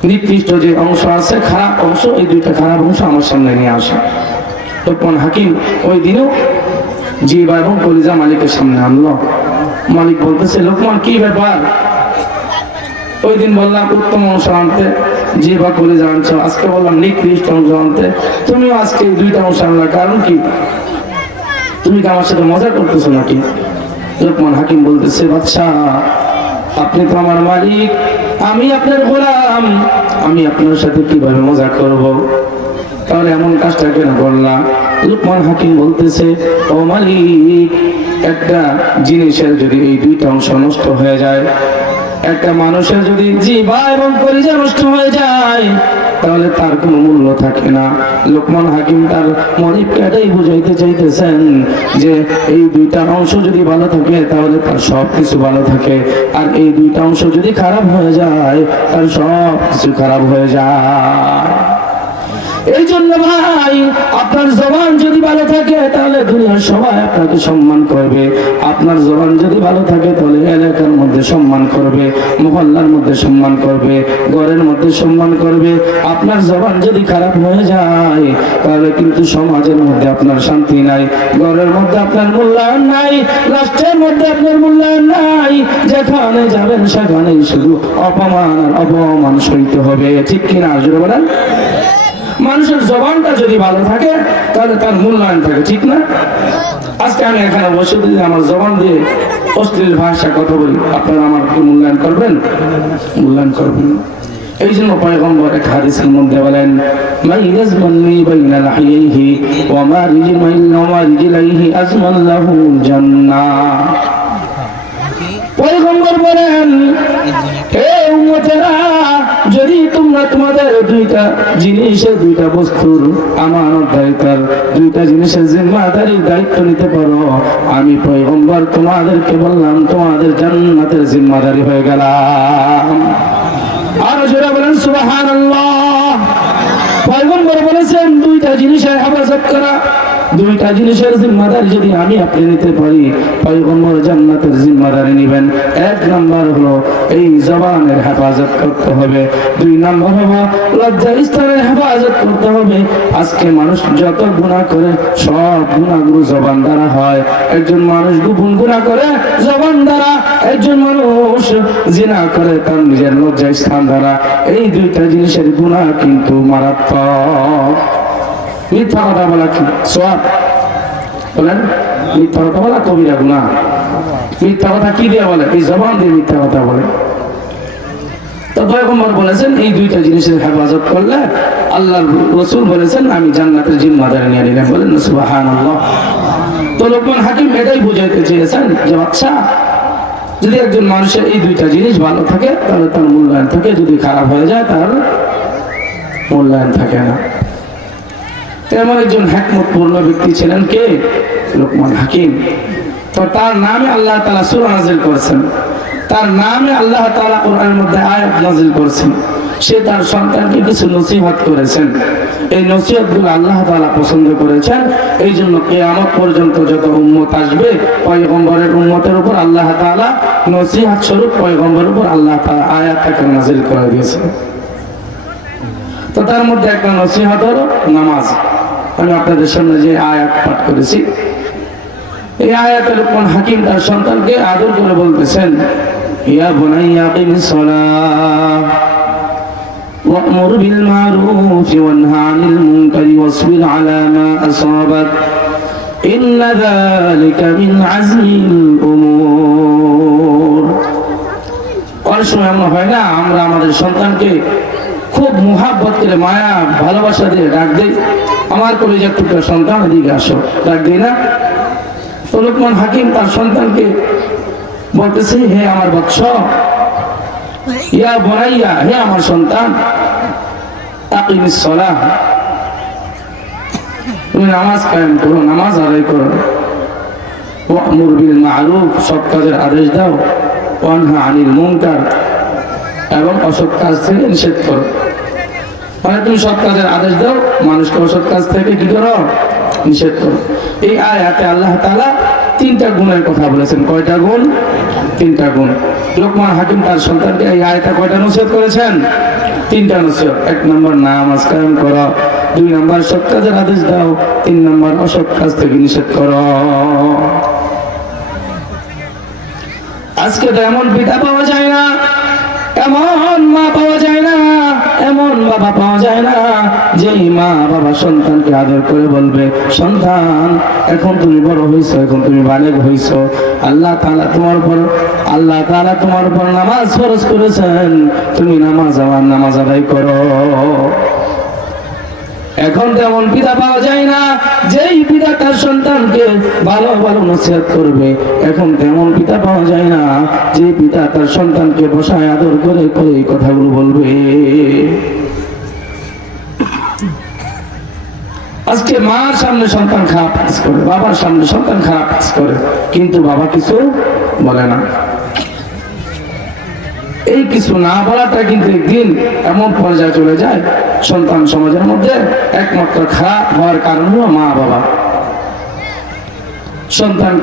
নিকৃষ্ট যে অংশ আছে, খারাপ অংশ, এই দুইটা খারাপ অংশ আমার সামনে নিয়ে আসে। লোকমান হাকিম ওই দিনও জিহ্বা এবং কলিজা মালিকের সামনে আনলো। মালিক বলতেছে, লোকমান কি ব্যাপার? ওই দিন বললাম উত্তম অংশ আনতে, জিহ্বা কলিজা আনছো, আজকে বললাম নিকৃষ্ট অংশ আনতে, তুমিও আজকে এই দুইটা অংশ আনলা, কারণ কি? তুমি কি আমার সাথে মজা করতেছো নাকি? লোকমান হাকিম বলতেছে, বাদশা আপনি তো আমার মালিক, আমি আপনার গোলাম, আমি আপনার সাথে কিভাবে মজা করব? তাহলে এমন কাজটা কেন করলাম? লুকমান হাকিম বলতেছে, ও মালিক, একটা জিনিসের যদি এই দুইটা অংশ নষ্ট হয়ে যায়, একটা মানুষের যদি জিহ্বা এবং কলিজা নষ্ট হয়ে যায়, তাহলে তার কোনো মূল্য থাকে না। লোকমান হাকিম তার মালিককে এটাই বুঝাইতে চাইতেছেন যে এই দুইটা অংশ যদি ভালো থাকে তাহলে তার সব কিছু ভালো থাকে, আর এই দুইটা অংশ যদি খারাপ হয়ে যায় তার সব কিছু খারাপ হয়ে যায়। এই জন্য ভাই, আপনার জবান যদি ভালো থাকে তাহলে দুনিয়ার সবাই আপনাকে সম্মান করবে। আপনার জবান যদি ভালো থাকে তাহলে এলাকার মধ্যে সম্মান করবে, মহল্লার মধ্যে সম্মান করবে, ঘরের মধ্যে সম্মান করবে। আপনার জবান যদি খারাপ হয়ে যায় তাহলে কিন্তু সমাজের মধ্যে আপনার শান্তি নাই, ঘরের মধ্যে আপনার মূল্যায়ন নাই, রাষ্ট্রের মধ্যে আপনার মূল্যায়ন নাই। যেখানে যাবেন সেখানেই শুধু অপমান আর অপমান সইতে হবে। ঠিক কিনা জোরে বলেন? মানুষের জবানটা যদি ভালো থাকে তাহলে তার মূল্যায়ন থাকে, ঠিক না? আজকে আমি এখানে বসে যদি আমার জবান দিয়ে অশ্লীল ভাষা কথা বলি, আপনারা আমার কি মূল্যায়ন করবেন? মূল্যায়ন করবেন। এই জন্য পয়গম্বর এক হাদিসের মধ্যে বলেন, মান ইয়াজমাননি বাইনা লাহিয়াইহি ওয়া মা রিজলাইহি আজমান লাহুল জান্নাহ। পয়গম্বর বলেন, হে উম্মতেরা, যদি তোমরা তোমাদের দুইটা জিনিসের, দুইটা বস্তুর আমানতদারিতার, দুইটা জিনিসের জিম্মাদারির দায়িত্ব নিতে পারো, আমি পয়গম্বর তোমাদেরকে বললাম তোমাদের জান্নাতের জিম্মাদারি হয়ে গেলাম। আর যারা বলেন সুবহানাল্লাহ। পয়গম্বর বলেছেন দুইটা জিনিসের হেফাজত করা, দুইটা জিনিসের জিম্মাদারি যদি আমি আপনি নিতে পারি, পয়গম্বর জান্নাতের জিম্মাদারি নেবেন। এক নাম্বার হলো এই জবানের হেফাজত করতে হবে, দুই নাম্বার হলো লজ্জা স্থানের হেফাজত করতে হবে। আজকে মানুষ যত গুনাহ করে সব গুনাহগুলো জবান দ্বারা হয়। একজন মানুষ গোপন গুনাহ করে জবান দ্বারা, একজন মানুষ জিনা করে তার নিজের লজ্জা স্থান দ্বারা। এই দুইটা জিনিসের গুনাহ কিন্তু মারাত্মক। মিথ্যা কথা বলা কি সওয়াব? বলেন, মিথ্যা কথা বলা কবিরা গুনাহ। মিথ্যা কথা কি দিয়ে বলে? এই জবান দিয়ে মিথ্যা কথা বলে। তো পয়গম্বর বলেছেন এই দুইটা জিনিসের হেফাজত করলে, আল্লাহর রাসূল বলেছেন আমি জান্নাতের জিম্মাদারি নিয়ে নিলাম। বলেন না সুবহানাল্লাহ। তো লোকমান হাকিম এটাই বুঝাইতে চেয়েছেন যে বাচ্চা, যদি একজন মানুষের এই দুইটা জিনিস ভালো থাকে তাহলে তার মূল্যায়ন থাকে, যদি খারাপ হয়ে যায় তার মূল্যায়ন থাকে না। তেমন একজন হিকমতপূর্ণ ব্যক্তি ছিলেন কে? লোকমান হাকিম। তো তার নামে আল্লাহ তাআলা সূরা নাযিল করেছেন, তার নামে আল্লাহ তাআলা কোরআনের মধ্যে আয়াত নাযিল করেছেন। সে তার সন্তানকে কিছু নসিহত করেছেন, এই নসিহতগুলো আল্লাহ তাআলা পছন্দ করেছেন। এই জন্য কিয়ামত পর্যন্ত যত উম্মত আসবে, পয়গম্বরের উম্মতের উপর আল্লাহ তাআলা নসিহত স্বরূপ পয়গম্বরের উপর আল্লাহ তাআলা আয়াতটাকে নাযিল করে দিয়েছেন। তো তার মধ্যে একটা নসিহত হলো নামাজ। আমি আপনাদের সামনে যে আয়াত পাঠ করেছি, এই আয়াতে লোকমান হাকিম তার সন্তানকে আদর করে বলতেছেন, ইয়া বুনাইয়া আকিমিস সালাহ ওয়া'মুর বিল মা'রুফি ওয়ানহা আনিল মুনকারি ওয়াসবির আলা মা আসাবাক ইন্না যালিকা মিন আযমিল উমুর। অনেক সময় এমন হয় না, আমরা আমাদের সন্তানকে খুব মুহাব্বত করে, মায়া ভালোবাসা দিয়ে ডাক দেই, আমার কলিজার টুকরা সন্তান এদিকে আসো, ডাক দেই না? তো লোকমান হাকিম তার সন্তানকে বলতেছে, হে আমার বৎস, ইয়া বুনাইয়া, হে আমার সন্তান, আকিমিস সালাহ, তুমি নামাজ কায়েম করো, নামাজ আদায় করো। ওয়া'মুর বিল মা'রুফ, সৎ কাজের আদেশ দাও। ওয়ানহা আনিল মুনকার, এবং অসৎ কাজ থেকে নিষেধ করো। মানে তুমি সৎ কাজের আদেশ দাও, মানুষকে অসৎ কাজ থেকে কি করো? নিষেধ করো। এই আয়াতে আল্লাহ তাআলা তিনটা গুণের কথা বলেছেন। কয়টা গুণ? তিনটা গুণ। লোকমান হাকিম তার সন্তানকে এই আয়াতে কয়টা নসিহত করেছেন? তিনটা নসিহত। এক নম্বর নামাজ কায়েম করো, দুই নম্বর সৎ কাজের আদেশ দাও, তিন নম্বর অসৎ কাজ থেকে নিষেধ করো। আজকে তো এমন পিতা পাওয়া যায় না, এমন মা পাওয়া যায় না, এমন এমন বাবা পাওয়া যায় না যেই মা বাবা সন্তানকে আদর করে বলবে, সন্তান এখন তুমি বড় হইছো, এখন তুমি বালেগ হইছো, আল্লাহ তাআলা তোমার উপর নামাজ ফরজ করেছেন, তুমি নামাজ আদায় করো। এখন তেমন পিতা পাওয়া যায় না যেই পিতা তার সন্তানকে ভালো ভালো নসিহত করবে। এখন তেমন পিতা পাওয়া যায় না যে পিতা তার সন্তানকে বসায় আদর করে করে এই কথাগুলো বলবে। আজকে মার সামনে সন্তান খারাপ কাজ করে, বাবার সামনে সন্তান খারাপ কাজ করে, কিন্তু বাবা কিছু বলে না। এই কিছু না বলাটা কিন্তু একদিন এমন পর্যায়ে চলে যায়, সন্তান সমাজের মধ্যে একমাত্র খারাপ হওয়ার কারণ হলো মা বাবা। সন্তান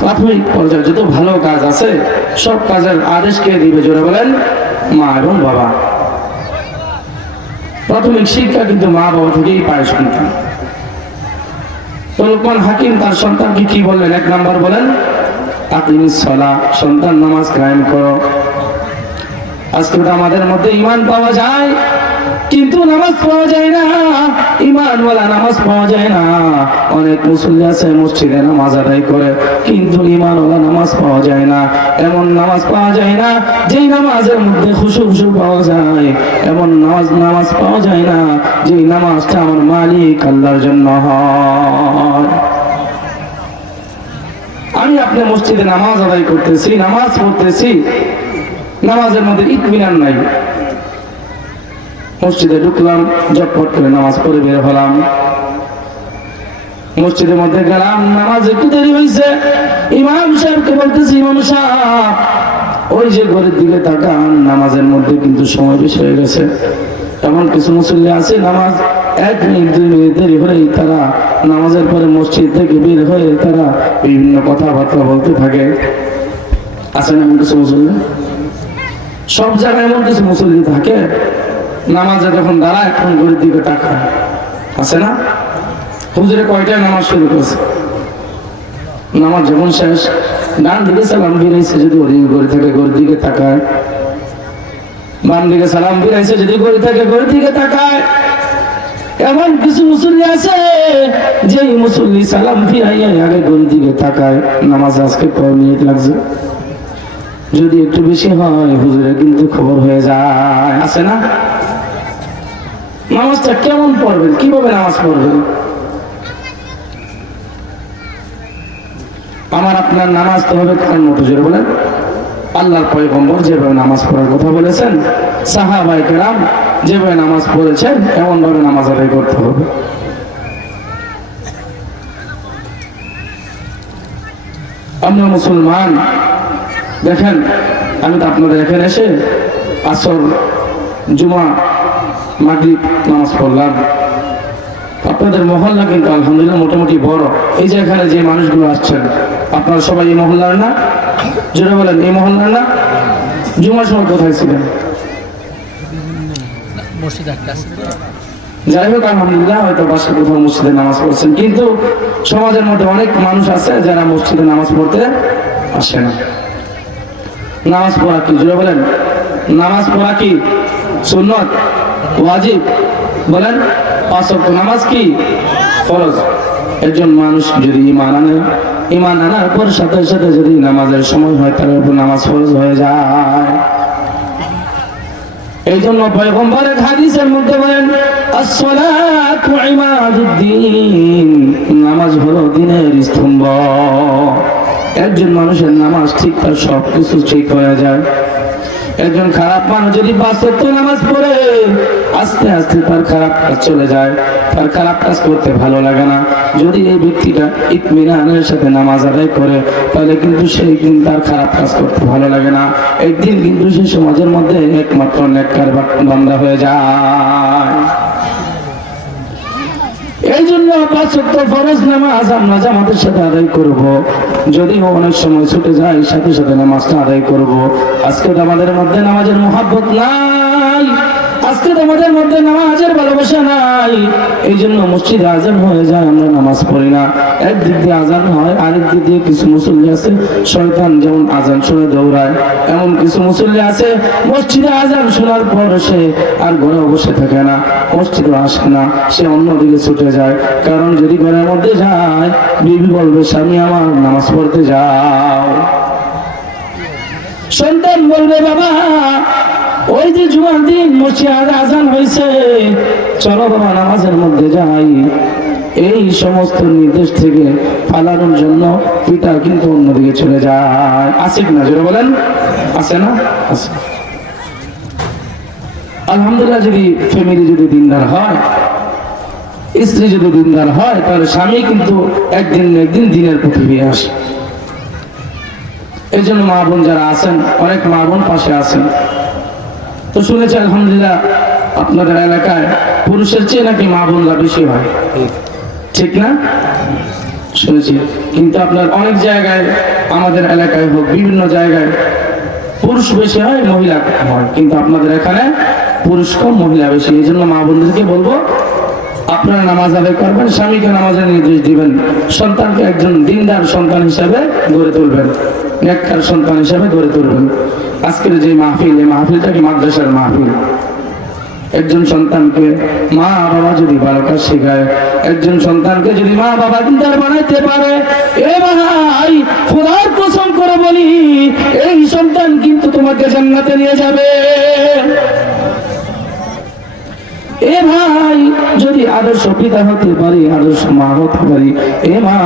প্রাথমিক পর্যায়ে যত ভালো কাজ আছে সব কাজের আদেশ কে দিবে? জোরে বলেন, মা এবং বাবা। প্রাথমিক শিক্ষা কিন্তু মা বাবা থেকেই পায় সন্তান। লোকমান হাকিম তার সন্তানকে কি বললেন? 1 নাম্বার বলেন, আকিমিস সালাহ, সন্তান নামাজ কায়েম করো। আজকে আমাদের মধ্যে ঈমান পাওয়া যায় কিন্তু নামাজ পাওয়া যায় না, ঈমানওয়ালা নামাজ পাওয়া যায় না। অনেক মুসল্লি আছে মসজিদে নামাজ আদায় করে কিন্তু ঈমানওয়ালা নামাজ পাওয়া যায় না। এমন নামাজ পাওয়া যায় না যেই নামাজের মধ্যে খুশু পাওয়া যায়, এমন নামাজ পাওয়া যায় না যেই নামাজটা আমার মালিক আল্লাহর জন্য হয়। আমি আপনি মসজিদে নামাজ আদায় করতেছি, নামাজ পড়তেছি, নামাজের মধ্যে ইতমিনান নাই। মসজিদে ঢুকলাম, ঝটপট করে নামাজ পড়ে বের হলাম, মসজিদের মধ্যে গেলাম, নামাজ একটু দেরি হয়েছে, ইমাম সাহেবকে বলতেছি, ইমাম সাহেব ওই যে ঘরের দিকে তাকান, নামাজের মধ্যে কিন্তু সময় বেশি হয়ে গেছে। এমন কিছু মুসল্লি আছে নামাজ 1 মিনিট 2 মিনিট দেরি হলেই তারা নামাজের পরে মসজিদ থেকে বের হয়ে তারা বিভিন্ন কথাবার্তা বলতে থাকে। আছে না এমন কিছু মুসল্লি? সব জায়গায় এমন কিছু মুসল্লি থাকে নামাজে যখন দাঁড়ায় এখন ঘড়ির দিকে তাকায়। আছে না? হুজুরে কয়টায় নামাজ শুরু করেছে, নামাজ যখন শেষ ডান দিকে সালাম ফিরাইছে যদি ঘড়ি থাকে ঘড়ির দিকে তাকায়, বাম দিকে সালাম ফিরাইছে যদি ঘড়ি থাকে ঘড়ির দিকে তাকায়। এমন কিছু মুসল্লি আছে যেই মুসল্লি সালাম ফিরাইয়া আগে ঘড়ির দিকে তাকায়। নামাজ আজকে কয় মিনিট লাগছে, যদি একটু বেশি হয় হুজুরে কিন্তু খবর হয়ে যায়। আছে না? নামাজটা কেমন পড়বেন, কিভাবে নামাজ পড়বেন? আমার আপনার নামাজ তো হবে কার মতো? জোরে বলেন, আল্লাহর পয়গম্বর যেভাবে নামাজ পড়ার কথা বলেছেন, সাহাবায়ে কেরাম যেভাবে নামাজ পড়েছেন এমন ভাবে নামাজ আদায় করতে হবে। আমরা মুসলমান, দেখেন আমি তো আপনাদের এখানে এসে আসর, জুমা, মাগরিব নামাজ পড়লাম। আপনাদের মহল্লা কিন্তু আলহামদুলিল্লাহ মোটামুটি বড়। এই যে এখানে যে মানুষগুলো আসছেন আপনারা সবাই এই মহল্লার না? জোরে বলেন, এই মহল্লার না? জুমার সময় কোথায় ছিলেন? যাই হোক আলহামদুলিল্লাহ, হয়তো বাসা কোথাও মসজিদে নামাজ পড়ছেন, কিন্তু সমাজের মধ্যে অনেক মানুষ আছে যারা মসজিদে নামাজ পড়তে আসে না। নামাজ পড়া কি? জোরে বলেন, নামাজ পড়া কি সুন্নত, ওয়াজিব? বলেন, 5 ওয়াক্ত নামাজ কি ফরজ। একজন মানুষ যদি ঈমান আনার পর সাথে সাথে যদি নামাজের সময় হয় তার উপর নামাজ ফরজ হয়ে যায়। এই জন্য পয়গম্বরের হাদিসের মধ্যে বলেন, as-salatu ইমাদুদ্দিন, নামাজ হলো দ্বীনের স্তম্ভ। একজন মানুষের নামাজ ঠিক তার সবকিছু ঠিক হয়ে যায়। একজন খারাপ মানুষ যদি 5 ওয়াক্ত নামাজ পড়ে আস্তে আস্তে তার খারাপ কাজ চলে যায়, তার খারাপ কাজ করতে ভালো লাগে না। যদি এই ব্যক্তিটা ইতমিনানের সাথে নামাজ আদায় করে তাহলে কিন্তু সেই দিন তার খারাপ কাজ করতে ভালো লাগে না। একদিন কিন্তু সে সমাজের মধ্যে একমাত্র নেককার বান্দা হয়ে যায়। এই জন্য 5 ওয়াক্ত ফরজ নামাজ আমরা জামাতের সাথে আদায় করব। যদিও অনেক সময় ছুটে যায় সাথে সাথে নামাজটা আদায় করব। আজকে আমাদের মধ্যে নামাজের মহব্বত নাই, আজকে তোমাদের মধ্যে নামাজের ভালোবাসা নাই, এই জন্য মসজিদে আজান হয়ে যায়, আমরা নামাজ পড়ি না। একদিক দিয়ে আজান হয়, আরেক দিক দিয়ে কিছু মুসল্লি আছে শয়তান যেমন আজান শুনে দৌড়ায়, এমন কিছু মুসল্লি আছে মসজিদে আজান শোনার পর সে আর ঘরে বসে থাকে না, মসজিদে আসে না, সে অন্যদিকে ছুটে যায়। কারণ যদি ঘরের মধ্যে যায়, বিবি বলবে স্বামী আমার নামাজ পড়তে যাও। সন্তান বলবে বাবা ওই যে জুমার দিন মসজিদে আজান হয়েছে, চলো বাবা নামাজের মধ্যে যাই। এই সমস্ত নির্দেশ থেকে পালানোর জন্য পিতা কিন্তু অন্যদিকে চলে যায়। আছে কিনা জোরে বলেন? আছে না? আছে। আলহামদুলিল্লাহ, যদি ফ্যামিলি যদি দিনদার হয়, স্ত্রী যদি দিনদার হয়, তাহলে স্বামী কিন্তু একদিন না একদিন দিনের প্রতি ফিরে আসে। এই জন্য মা বোন যারা আছেন, অনেক মা বোন পাশে আছেন। তো শুনেছি আলহামদুলিল্লাহ আপনাদের এলাকায় পুরুষের চেয়ে নাকি মা বোনরা বেশি হয়, ঠিক না? শুনেছি। কিন্তু আপনার অনেক জায়গায়, আমাদের এলাকায় হোক, বিভিন্ন জায়গায় পুরুষ বেশি হয়, মহিলা কম হয়, কিন্তু আপনাদের এখানে পুরুষ কম মহিলা বেশি। এই জন্য মা বোনদেরকে বলবো আপনারা নামাজ আদায় করবেন, স্বামীকে নামাজের নির্দেশ দিবেন, সন্তানকে একজন দিনদার সন্তান হিসাবে গড়ে তুলবেন, নেককার সন্তান হিসাবে গড়ে তুলবেন। আজকের যে মাহফিল, এই মাহফিলটা কি মাদ্রাসার মাহফিল। একজন সন্তানকে মা বাবা যদি ভালো কাজ শেখায়, একজন সন্তানকে যদি মা বাবা দিনদার বানাইতে পারে, এ ভাই খোদার কসম করে বলি, এই সন্তান কিন্তু তোমাকে জান্নাতে নিয়ে যাবে। এ ভাই যদি আদর্শ পিতা হতে পারি, আদর্শ মা হতে পারি, এ মা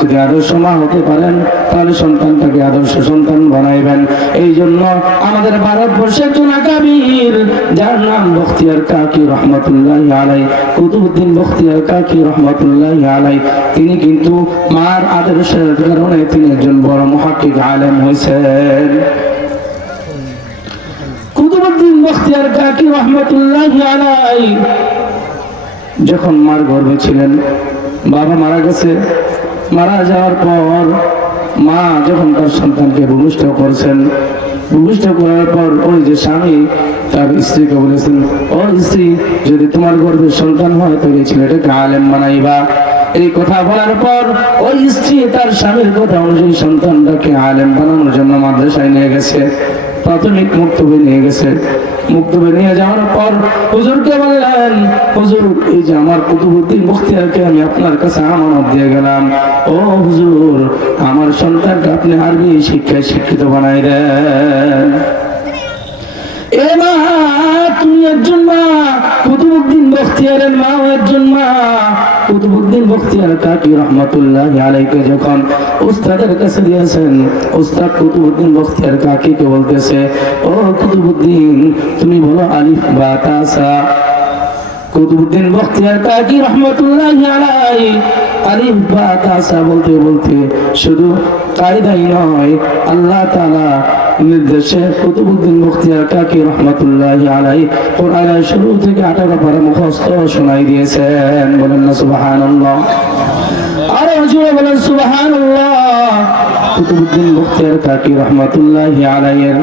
যদি আদর্শ মা হতে পারেন, তাহলে সন্তানটাকে আদর্শ সন্তান বানাইবেন। এই জন্য আমাদের ভারতবর্ষের একজন আকাবির, যার নাম বখতিয়ার কাকি রহমতুল্লাহি আলাইহি, কুতুবউদ্দিন বখতিয়ার কাকি রহমতুল্লাহি আলাইহি, তিনি কিন্তু মার আদর্শের কারণে তিনি একজন বড় মুহাক্কিক আলেম হয়েছেন। কুতুবউদ্দিন বখতিয়ার কাকি রহমতুল্লাহি আলাইহি যখন মার গর্ভে ছিলেন, বাবা মারা গেছে, মারা যাওয়ার পর মা যখন তার সন্তানকে ভূমিষ্ঠ করছেন, ভূমিষ্ঠ করার পর ওই যে স্বামী তার স্ত্রীকে বলেছেন, ও স্ত্রী, যদি তোমার গর্ভে সন্তান হয় তাহলে ছেলেটাকে আলেম বানাইবা। এই কথা বলার পর ওই স্ত্রী তার স্বামীর কথা অনুযায়ী সন্তানটাকে আলেম বানানোর জন্য মাদ্রাসায় নিয়ে গেছে, প্রাথমিক মুক্তবে নিয়ে গেছে। মুক্তবে নিয়ে যাওয়ার পর হুজুরকে বললেন, হুজুর, এই যে আমার কুতুবউদ্দিন বখতিয়ারকে আমি আপনার কাছে আমানত দিয়ে গেলাম, ও হুজুর, আমার সন্তানকে আপনি আরবি শিক্ষায় শিক্ষিত বানাই দেন। এ মা, তুমি একজন মা, কুতুবউদ্দিন বখতিয়ারের মা একজন মা। কুতুবউদ্দিন বখতিয়ার কাকি রহমতুল্লাহি আলাইহি যখন উস্তাদের কাছে দিয়েছেন, উস্তাদ কুতুবউদ্দিন বখতিয়ার কাকিকে বলতেছে, ও কুতুবউদ্দিন, তুমি বলো আলিফ বা তা সা। কুতুবউদ্দিন বখতিয়ার কাকি রহমতুল্লাহি আলাইহি আলিফ বা তা সা বলতে বলতে শুধু কায়দাই নয়, আল্লাহ তাআলা নির্দেশে কুতুবউদ্দিন বখতিয়ার কাকি রহমতুল্লাহি আলাইহি কোরআনের শুরু থেকে 18 পারা মুখস্থ শোনাই দিয়েছেন। বলেন না সুবহানাল্লাহ? আরে জোরে বলেন সুবহানাল্লাহ। কুতুবউদ্দিন বখতিয়ার কাকি রহমতুল্লাহি আলাইহির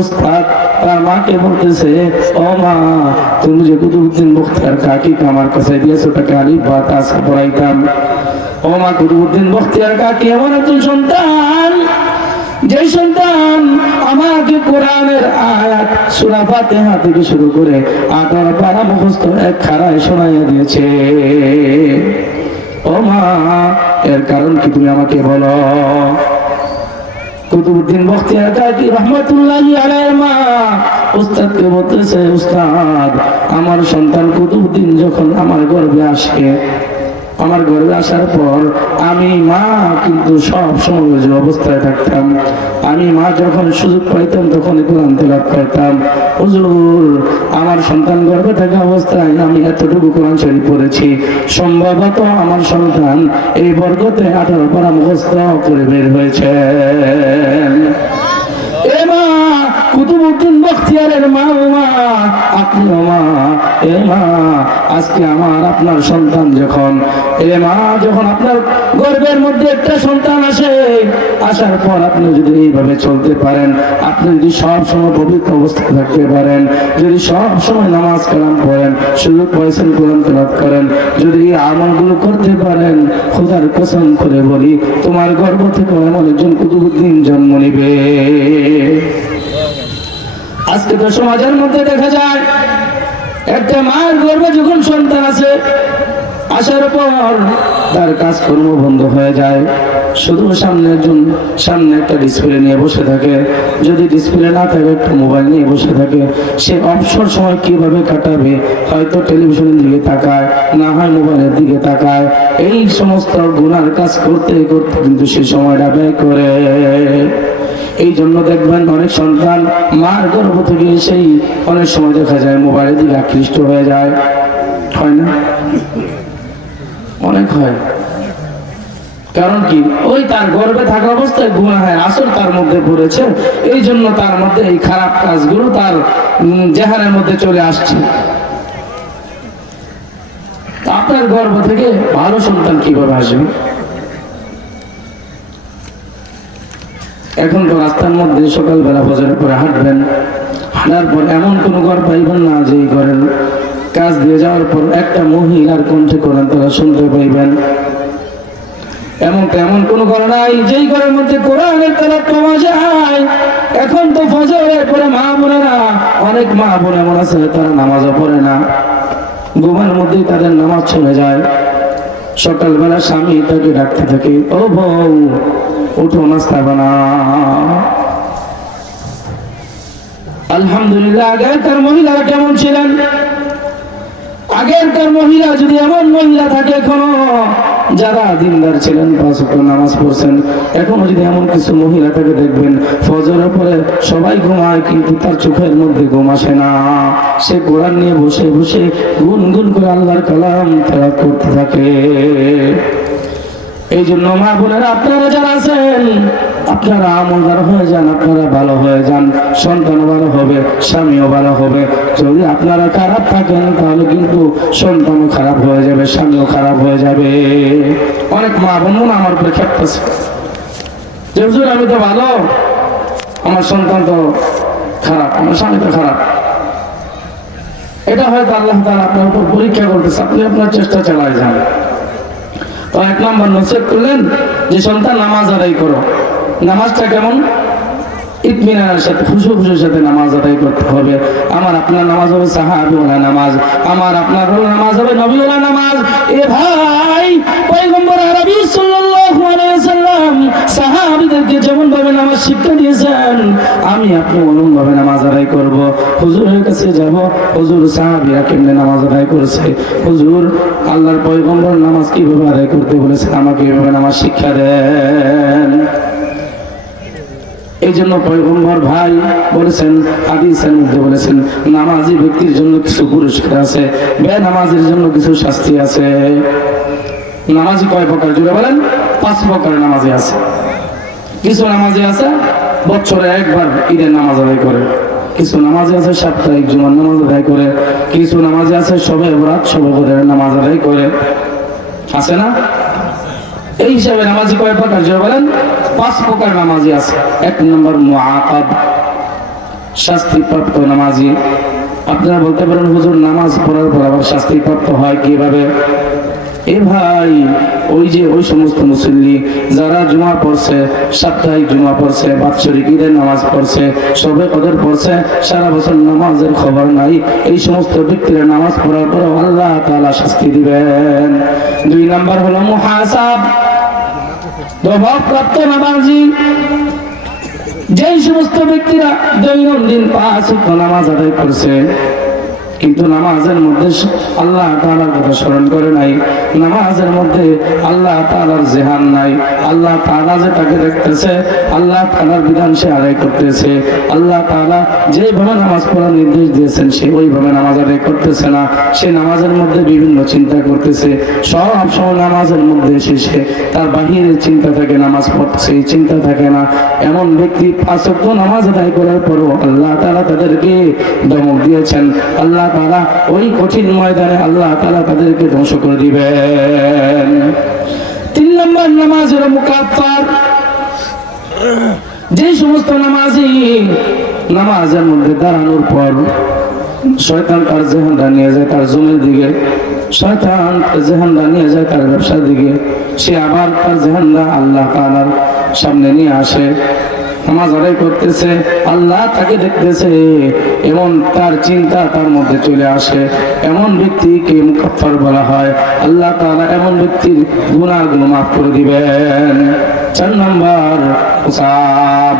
উস্তাদ তার মাকে বলতেছে, ও মা, তুমি যে কুতুবউদ্দিন বখতিয়ার কাকিকে আমার কাছে দিয়েছো, তাকে আলিফ বা তা সা পড়াইতাম। ও মা, কুতুবউদ্দিন বখতিয়ার কাকি এমন একজন সন্তান, যে সন্তান আমাকে কোরআনের আয়াত সূরা ফাতিহা থেকে শুরু করে 18 পারা মুখস্থ এক খাড়ায় শোনাইয়া দিয়েছে। ও মা, এর কারণ কি তুমি আমাকে বলো। কুতুবউদ্দিন বখতিয়ার কাকি রহমতুল্লাহি আলাইহির মা উস্তাদকে বলতেছে, উস্তাদ, আমার সন্তান কুতুবউদ্দিন যখন আমার গর্ভে আসে, আমার গর্ভে আসার পর আমি মা কিন্তু সব সময় অবস্থায় থাকতাম। আমি মা যখন সুযোগ পাইতাম তখন কোরআন তেলাওয়াত করতাম। হুজুর, আমার সন্তান গর্ভে থাকা অবস্থায় আমি এতটুকু কোরআন শরীফ পড়েছি, সম্ভবত আমার সন্তান এই বরকতে 18 পারা মুখস্থ করে বের হয়েছে। এ মা, কুতুবউদ্দিন বখতিয়ারের মা, আপনিও মা, এ মা, আজকে আমার আপনার সন্তান যখন, এ মা, যখন আপনার গর্ভের মধ্যে একটা সন্তান আসে, আসার পর আপনি যদি এইভাবে চলতে পারেন, আপনি যদি সব সময় পবিত্র অবস্থায় থাকতে পারেন, যদি সব সময় নামাজ কালাম পড়েন, সুযোগ পাইছেন কোরআন তেলাওয়াত করেন, যদি এই আমলগুলো করতে পারেন, খোদার কসম করে বলি তোমার গর্ভ থেকে এমন একজন কুতুবউদ্দিন জন্ম নিবে। আজকে তো সমাজের মধ্যে দেখা যায় একটা মায়ের গর্ভে যখন সন্তান আছে, আসার পর তার কাজকর্ম বন্ধ হয়ে যায়, শুধু সামনে একটা ডিসপ্লে নিয়ে বসে থাকে, যদি ডিসপ্লে না থাকে একটা মোবাইল নিয়ে বসে থাকে। সে অবসর সময় কিভাবে কাটাবে, হয়তো টেলিভিশনের দিকে তাকায়, না হয় মোবাইলের দিকে তাকায়। এই সমস্ত গুনার কাজ করতে করতে কিন্তু সে সময়টা ব্যয় করে। এই জন্য দেখবেন অনেক সন্তান মার গর্ভ থেকে সেই অনেক সময় দেখা যায় মোবাইলের দিকে আকৃষ্ট হয়ে যায়, হয় না? অনেক হয়। কারণ কি, ওই তার গর্ভে থাকা অবস্থায় গুনাহের আসর তার মধ্যে পড়েছে, এই জন্য তার মধ্যে এই খারাপ কাজগুলো তার জেহানের মধ্যে চলে আসছে। আপনার গর্ভ থেকে ভালো সন্তান কিভাবে আসবে? এখন তো রাস্তার মধ্যে সকালবেলা ফজরের পরে হাঁটবেন, হাঁটার পর এমন কোনো ঘর পাইবেন না যে ঘরের কাজ দিয়ে যাওয়ার পর একটা মহিলার কণ্ঠে কোরআন তারা শুনতে পাইবেন। এমন কোনো ঘর নাই যেই ঘরের মধ্যে কোরআনের তেলাওয়াত পাওয়া যায়। এখন তো ফজরের পরে মা বোনেরা, অনেক মা বোন এমন আছে তারা নামাজও পড়ে না, ঘুমের মধ্যেই তাদের নামাজ চলে যায়। সকালবেলা স্বামী তাকে ডাকতে থাকে, ও বউ উঠো, নাস্তা বানাও। আলহামদুলিল্লাহ, আগেরকার মহিলারা কেমন ছিলেন? আগেরকার মহিলা যদি এমন মহিলা থাকে এখনো যারা দিনদার ছিলেন, 5 ওয়াক্ত নামাজ পড়ছেন, এখনো যদি এমন কিছু মহিলা থাকে দেখবেন ফজরের পরে সবাই ঘুমায় কিন্তু তার চোখের মধ্যে ঘুম আসে না। সে কোরআন নিয়ে বসে বসে গুনগুন করে আল্লাহর কালাম তেলাওয়াত করতে থাকে। এই জন্য মা বোনেরা, আপনারা যারা আছেন, আপনারা আমলদার হয়ে যান, আপনারা ভালো হয়ে যান, সন্তান ভালো হবে, স্বামীও ভালো হবে। যদি আপনারা খারাপ থাকেন তাহলে কিন্তু সন্তানও খারাপ হয়ে যাবে, স্বামীও খারাপ হয়ে যাবে। অনেক মা বোন আমার উপরে খেপতেছে যে হুজুর আমি তো ভালো, আমার সন্তান তো খারাপ, আমার স্বামী তো খারাপ। এটা হয়তো আল্লাহ তাআলা আপনার উপর পরীক্ষা করতেছে, আপনি আপনার চেষ্টা চালায় যান। তো 1 নম্বর নসিহত করলেন যে সন্তান নামাজ আদায় করো। নামাজটা কেমন? ইতমিনানের সাথে, খুশুর সাথে নামাজ আদায় করতে হবে। আমার আপনার নামাজ হবে সাহাবীওয়ালা নামাজ, আমার আপনার নামাজ হবে নবীওয়ালা নামাজ। এ ভাই, পয়গম্বর আরবি সাল্লাল্লাহু আলাইহি ওয়াসাল্লাম সাহাবীদেরকে যেমন ভাবে নামাজ শিক্ষা দিয়েছেন, আমি আপনি ওরকম ভাবে নামাজ আদায় করব। হুজুরের কাছে যাব, হুজুর সাহাবীরা কেমনে নামাজ আদায় করেছে, হুজুর আল্লাহর পয়গম্বর নামাজ কিভাবে আদায় করতে বলেছেন, আমাকে এভাবে নামাজ শিক্ষা দেন। এই জন্য পয়গম্বর ভাই বলেছেন, হাদিসের মধ্যে বলেছেন, নামাজি ব্যক্তির জন্য কিছু পুরস্কার আছে, বেনামাজির জন্য কিছু শাস্তি আছে। নামাজি কয় প্রকার জুড়ে বলেন? 5 প্রকার নামাজি আছে। কিছু নামাজি আছে বছরে একবার ঈদের নামাজ আদায় করে, কিছু নামাজি আছে সাপ্তাহিক জুমার নামাজ আদায় করে, কিছু নামাজি আছে শবে বরাত, শবে বদরের নামাজ আদায় করে, আছে না? এই হিসাবে নামাজি কয় প্রকার জুড়ে বলেন? 5 প্রকার নামাজি আছে। 1 নম্বর মুআকাব, শাস্তিপ্রাপ্ত নামাজি। আপনারা বলতে পারেন হুজুর নামাজ পড়ার পর আবার শাস্তিপ্রাপ্ত হয় কিভাবে? এ ভাই, ওই সমস্ত মুসল্লি যারা জুমা পড়ছে, সাপ্তাহিক জুমা পড়ছে, বাৎসরিক ঈদের নামাজ পড়ছে, শবে কদর পড়ছে, সারা বছর নামাজের খবর নাই, এই সমস্ত ব্যক্তিরা নামাজ পড়ার পর আল্লাহ তাআলা শাস্তি দিবেন। 2 নম্বর হলো মুহাসাব, দবাবপ্রাপ্ত নামাজি। যেই সমস্ত ব্যক্তিরা দৈনন্দিন 5 ওয়াক্ত নামাজ আদায় করছে, কিন্তু নামাজের মধ্যে আল্লাহ তাআলার কথা স্মরণ করে নাই, নামাজের মধ্যে আল্লাহ তাআলার জেহান নাই। আল্লাহ তাআলা যে তাকে দেখতেছে, আল্লাহ তাআলার বিধান সে আদায় করতেছে, আল্লাহ তাআলা যেভাবে নামাজ পড়ার নির্দেশ দিয়েছেন সে ওইভাবে নামাজ আদায় করতেছে না। সে নামাজের মধ্যে বিভিন্ন চিন্তা করতেছে, সব সময় নামাজের মধ্যে এসে তার বাহিরের চিন্তা থাকে, নামাজ পড়ছে এই চিন্তা থাকে না। এমন ব্যক্তি 5 ওয়াক্ত নামাজ আদায় করার পরও আল্লাহ তাআলা তাদেরকে ধমক দিয়েছেন। আল্লাহ তাআলা ওই কঠিন ময়দানে আল্লাহ তাআলা তাদেরকে ধ্বংস করে দিবেন। 3 নম্বর নামাজের মুকাফফার, যে সমস্ত নামাজি নামাজের মধ্যে দাঁড়ানোর পর শয়তান তার জেহানটা নিয়ে যায় তার জমির দিকে, শয়তান তার জেহানটা নিয়ে যায় তার ব্যবসার দিকে, সে আবার তার জেহানটা আল্লাহ তাআলার সামনে নিয়ে আসে, নামাজ আদায় করতেছে, আল্লাহ তাকে দেখতেছে, এমন তার চিন্তা তার মধ্যে চলে আসে। এমন ব্যক্তিকে মুকাফফার বলা হয়। আল্লাহ তাআলা এমন ব্যক্তির গুনাহগুলো মাফ করে দিবেন। 4 নম্বর হিসাব,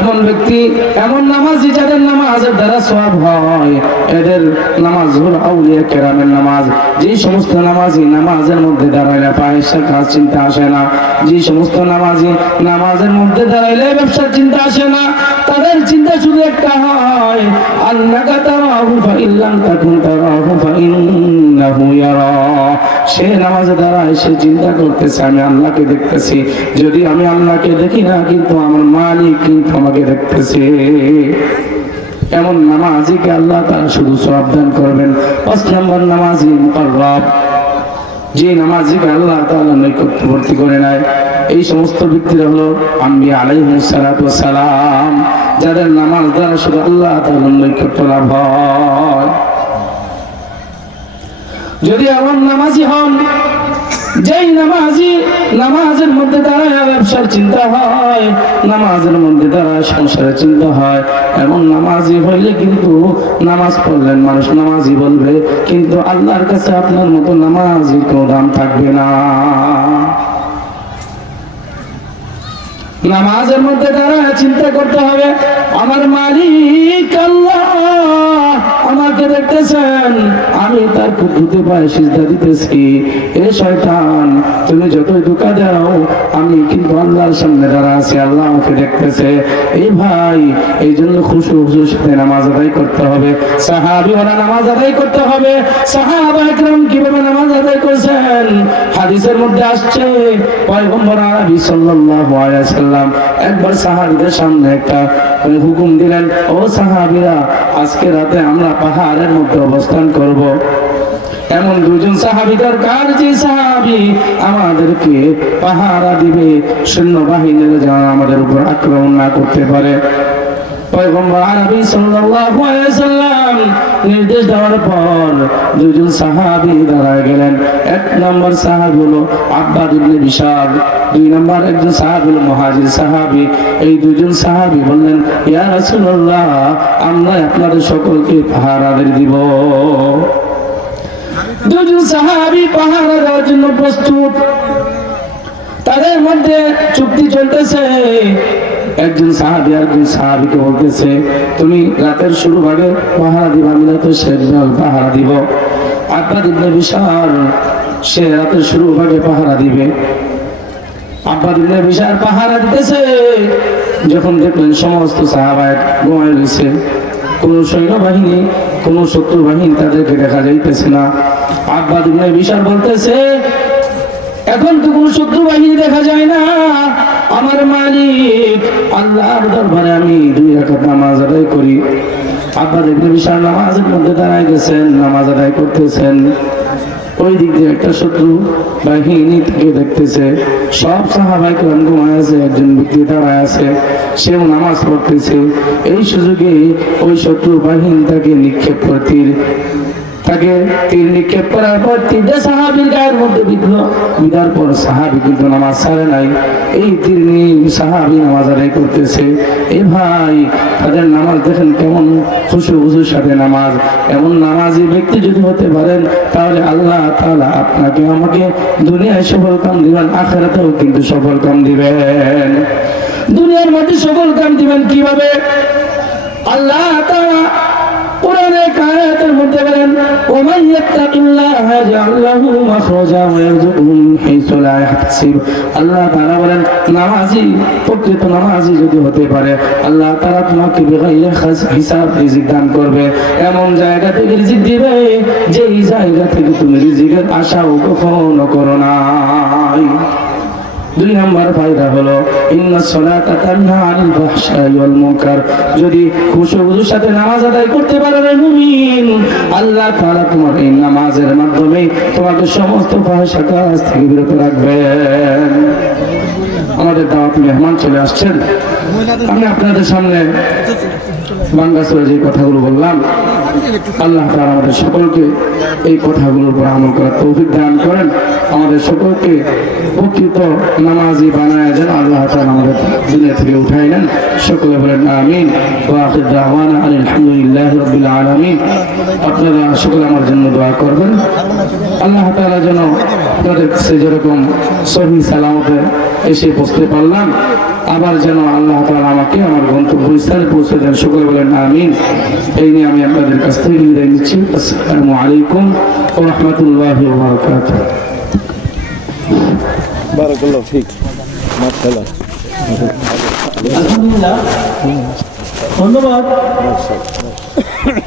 এমন ব্যক্তি, এমন নামাজি যাদের নামাজের দ্বারা সওয়াব হয়, এদের নামাজ হলো আউলিয়া কেরামের নামাজ। যে সমস্ত নামাজি নামাজের মধ্যে দাঁড়াইলে ফাহিশার কাজ চিন্তা আসে না, যে সমস্ত নামাজি নামাজের মধ্যে দাঁড়াইলে ব্যবসার চিন্তা আসে না, তাদের চিন্তা শুধু একটা হয়, আন্নাকা তারাহু ফাইল্লাম তাকুন তারাহু ফাইন্নাহু ইয়ারা। সে নামাজে দাঁড়ায়, সে চিন্তা করতেছে আমি আল্লাহকে দেখতেছি, যদি আমি আল্লাহকে দেখি না কিন্তু আমার মালিক কিন্তু আমাকে দেখতেছে। এমন নামাজিকে আল্লাহ তাআলা শুধু সওয়াব দান করবেন। 5 নম্বর নামাজি মুকাররাব, যে নামাজিকে আল্লাহ তাআলা নৈকট্যবর্তী করে নেয়, এই সমস্ত ব্যক্তিরা হলো আম্বিয়া আলাইহিস সালাতু ওয়াস সালাম, যাদের নামাজ দ্বারা শুধু আল্লাহ তাআলার নৈকট্য লাভ হয়। যদি এমন নামাজি হন, যেই নামাজি নামাজের মধ্যে দাঁড়ায় ব্যবসার চিন্তা হয়, নামাজের মধ্যে দাঁড়ায় সংসারের চিন্তা হয়, এমন নামাজি হইলে কিন্তু নামাজ পড়লেন মানুষ নামাজি বলবে, কিন্তু আল্লাহর কাছে আপনার মতো নামাজি কোনো দাম থাকবে না। নামাজের মধ্যে দাঁড়ায় চিন্তা করতে হবে আমার মালিক আল্লাহ আমাকে দেখতেছেন, আমি তার কুদরতে পায়ে সিজদা দিতেছি। এ শয়তান, তুমি যতই ধোঁকা দাও আমি কিন্তু আল্লাহর সামনে দাঁড়া আছি, আল্লাহ আমাকে দেখতেছে। এই ভাই, এই জন্য খুশুর সাথে নামাজ আদায় করতে হবে। সাহাবীরা নামাজ আদায় করতে হবে। সাহাবা একরাম কিভাবে নামাজ আদায় করেছেন হাদিসের মধ্যে আসছে। পয়গম্বর আরবি সাল্লাল্লাহু আলাইহি ওয়াসাল্লাম একবার সাহাবীদের সামনে একটা হুকুম দিলেন, ও সাহাবীরা, আজকে রাতে আমরা পাহাড়ের মধ্যে অবস্থান করব। এমন 2 জন সাহাবী দরকার, যে সাহাবী আমাদেরকে পাহারা দিবে, সৈন্যবাহিনীরা যেন আমাদের উপর আক্রমণ না করতে পারে। পয়গম্বর আরবি সাল্লাল্লাহু আলাইহি ওয়াসাল্লাম নির্দেশ দেওয়ার পর 2 জন সাহাবী দাঁড়ায় গেলেন। 1 নম্বর সাহাবী হলো আব্বাদ ইবনে বিশার, 2 নম্বর একজন সাহাবী হলো মুহাজির সাহাবী। এই 2 জন সাহাবী বললেন, ইয়া রাসূলুল্লাহ, আমরা আপনাদের সকলকে পাহারা দিব। 2 জন সাহাবী পাহারা দেওয়ার জন্য প্রস্তুত। তাদের মধ্যে চুক্তি চলতেছে। একজন সাহাবী আরেকজন সাহাবীকে বলতেছে, তুমি রাতের শুরু ভাগে পাহারা দিবা, আমি রাতের শেষ ভাগে পাহারা দিব। আব্বাদ ইবনে বিশার সে রাতের শুরু ভাগে পাহারা দিবে। আব্বাদ ইবনে বিশার পাহারা দিতেছে, যখন দেখলেন সমস্ত সাহাবা ঘুমায় রয়েছে, কোন সৈন্যবাহিনী কোন শত্রু বাহিনী তাদেরকে দেখা যাইতেছে না। আব্বাদ ইবনে বিশার বলতেছে, এখন তো কোন শত্রু বাহিনী দেখা যায় না, আমার মালিক আল্লাহর দরবারে আমি 2 রাকাত নামাজ আদায় করি। আব্বাদ ইবনে বিশার নামাজের মধ্যে দাঁড়ায় গেছেন, নামাজ আদায় করতেছেন। ওই দিক দিয়ে একটা শত্রু বাহিনী থেকে দেখতেছে, সব সাহাবায়ে কেরাম ঘুমায় আছে, একজন ব্যক্তি দাঁড়ায় আছে, সেও নামাজ পড়তেছে। এই সুযোগে ওই শত্রু বাহিনী তাকে নিক্ষেপ করে তাকে তীর নিক্ষেপ করার পর 3টে সাহাবীর গায়ের মধ্যে বিঁধল। বিধার পর সাহাবী কিন্তু নামাজ ছাড়ে নাই, এই তীর নিয়ে সাহাবী নামাজ আদায় করতেছে। এই ভাই, তাদের নামাজ দেখেন কেমন খুশুর সাথে নামাজ। এমন নামাজি ব্যক্তি যদি হতে পারেন, তাহলে আল্লাহ তাআলা আপনাকে আমাকে দুনিয়ায় সফল কাম দিবেন, আখিরাতেও কিন্তু সফল কাম দিবেন। দুনিয়ার মধ্যে সফল কাম দিবেন কিভাবে? আল্লাহ তাআলা কোরআনের আয়াতের মধ্যে বলেন ওমান ইয়াত্তাকিল্লাহা ইয়াজআল লাহু মাখরাজা ওয়া ইয়ারযুকহু মিন হাইসু লা ইয়াহতাসিব। আল্লাহ তাআলা বলেন নামাজি, প্রকৃত নামাজি যদি হতে পারে আল্লাহ তাআলা তোমাকে বিগাইরে হিসাব রিজিক দান করবে, এমন জায়গা থেকে রিজিক দিবে যেই জায়গা থেকে তুমি রিজিকের আশাও কখনো করো নাই। 2 নম্বর ফায়দা হলো ইন্নাস সালাতা তানহা আনিল ফাহশাই ওয়াল মুনকার। যদি খুশুর সাথে নামাজ আদায় করতে পারো রে মুমিন, আল্লাহ তাআলা তোমার এই নামাজের মাধ্যমে তোমাকে সমস্ত ফাহশা কাজ থেকে বিরত রাখবেন। আমাদের দাওয়াত মেহমান চলে আসছেন, আমি আপনাদের সামনে বাংলাদেশে যে কথাগুলো বললাম, আল্লাহ তাআলা আমাদের সকলকে এই কথাগুলোর উপর আমল করার তৌফিক দান করেন, আমাদের সকলকে প্রকৃত নামাজি বানায় দেন, আল্লাহ তাআলা আমাদের দুনিয়া থেকে উঠাই নেন। সকলে বলেন আমিন। ওয়া আখির দাওয়ানা আলহামদুলিল্লাহি রাব্বিল আলামিন। আপনারা সকলে আমার জন্য দোয়া করবেন, আল্লাহ তাআলা যেন আপনাদের কাছে যেরকম সহি সালামতে এসে পৌঁছতে পারলাম, আবার যেন আল্লাহ তাআলা আমাকে আমার গন্তব্যস্থলে পৌঁছে দেন। সকলে বলেন আমিন। এই নিয়ে আমি আপনাদের কাছ থেকে বিদায় নিচ্ছি। আসসালামু আলাইকুম ওয়া রাহমাতুল্লাহি ওয়া বারাকাতুহু। বারাকাল্লাহ ফিক। মাশাআল্লাহ। আলহামদুলিল্লাহ, ধন্যবাদ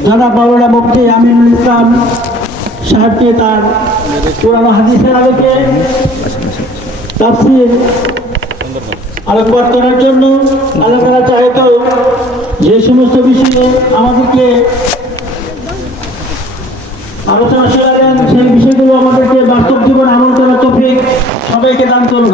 জনাব মাওলানা মুফতি আমিনুল ইসলাম সাহেবকে তার কোরআন ও হাদিসের আলোকে তাফসীর আলোকপাত করার জন্য। আল্লাহ তাআলা চাইতো যে সমস্ত বিষয়ে আমাদেরকে আলোচনা শোনালেন সেই বিষয়গুলো আমাদেরকে বাস্তব জীবন আমল করার তৌফিক সবাইকে দান করুন।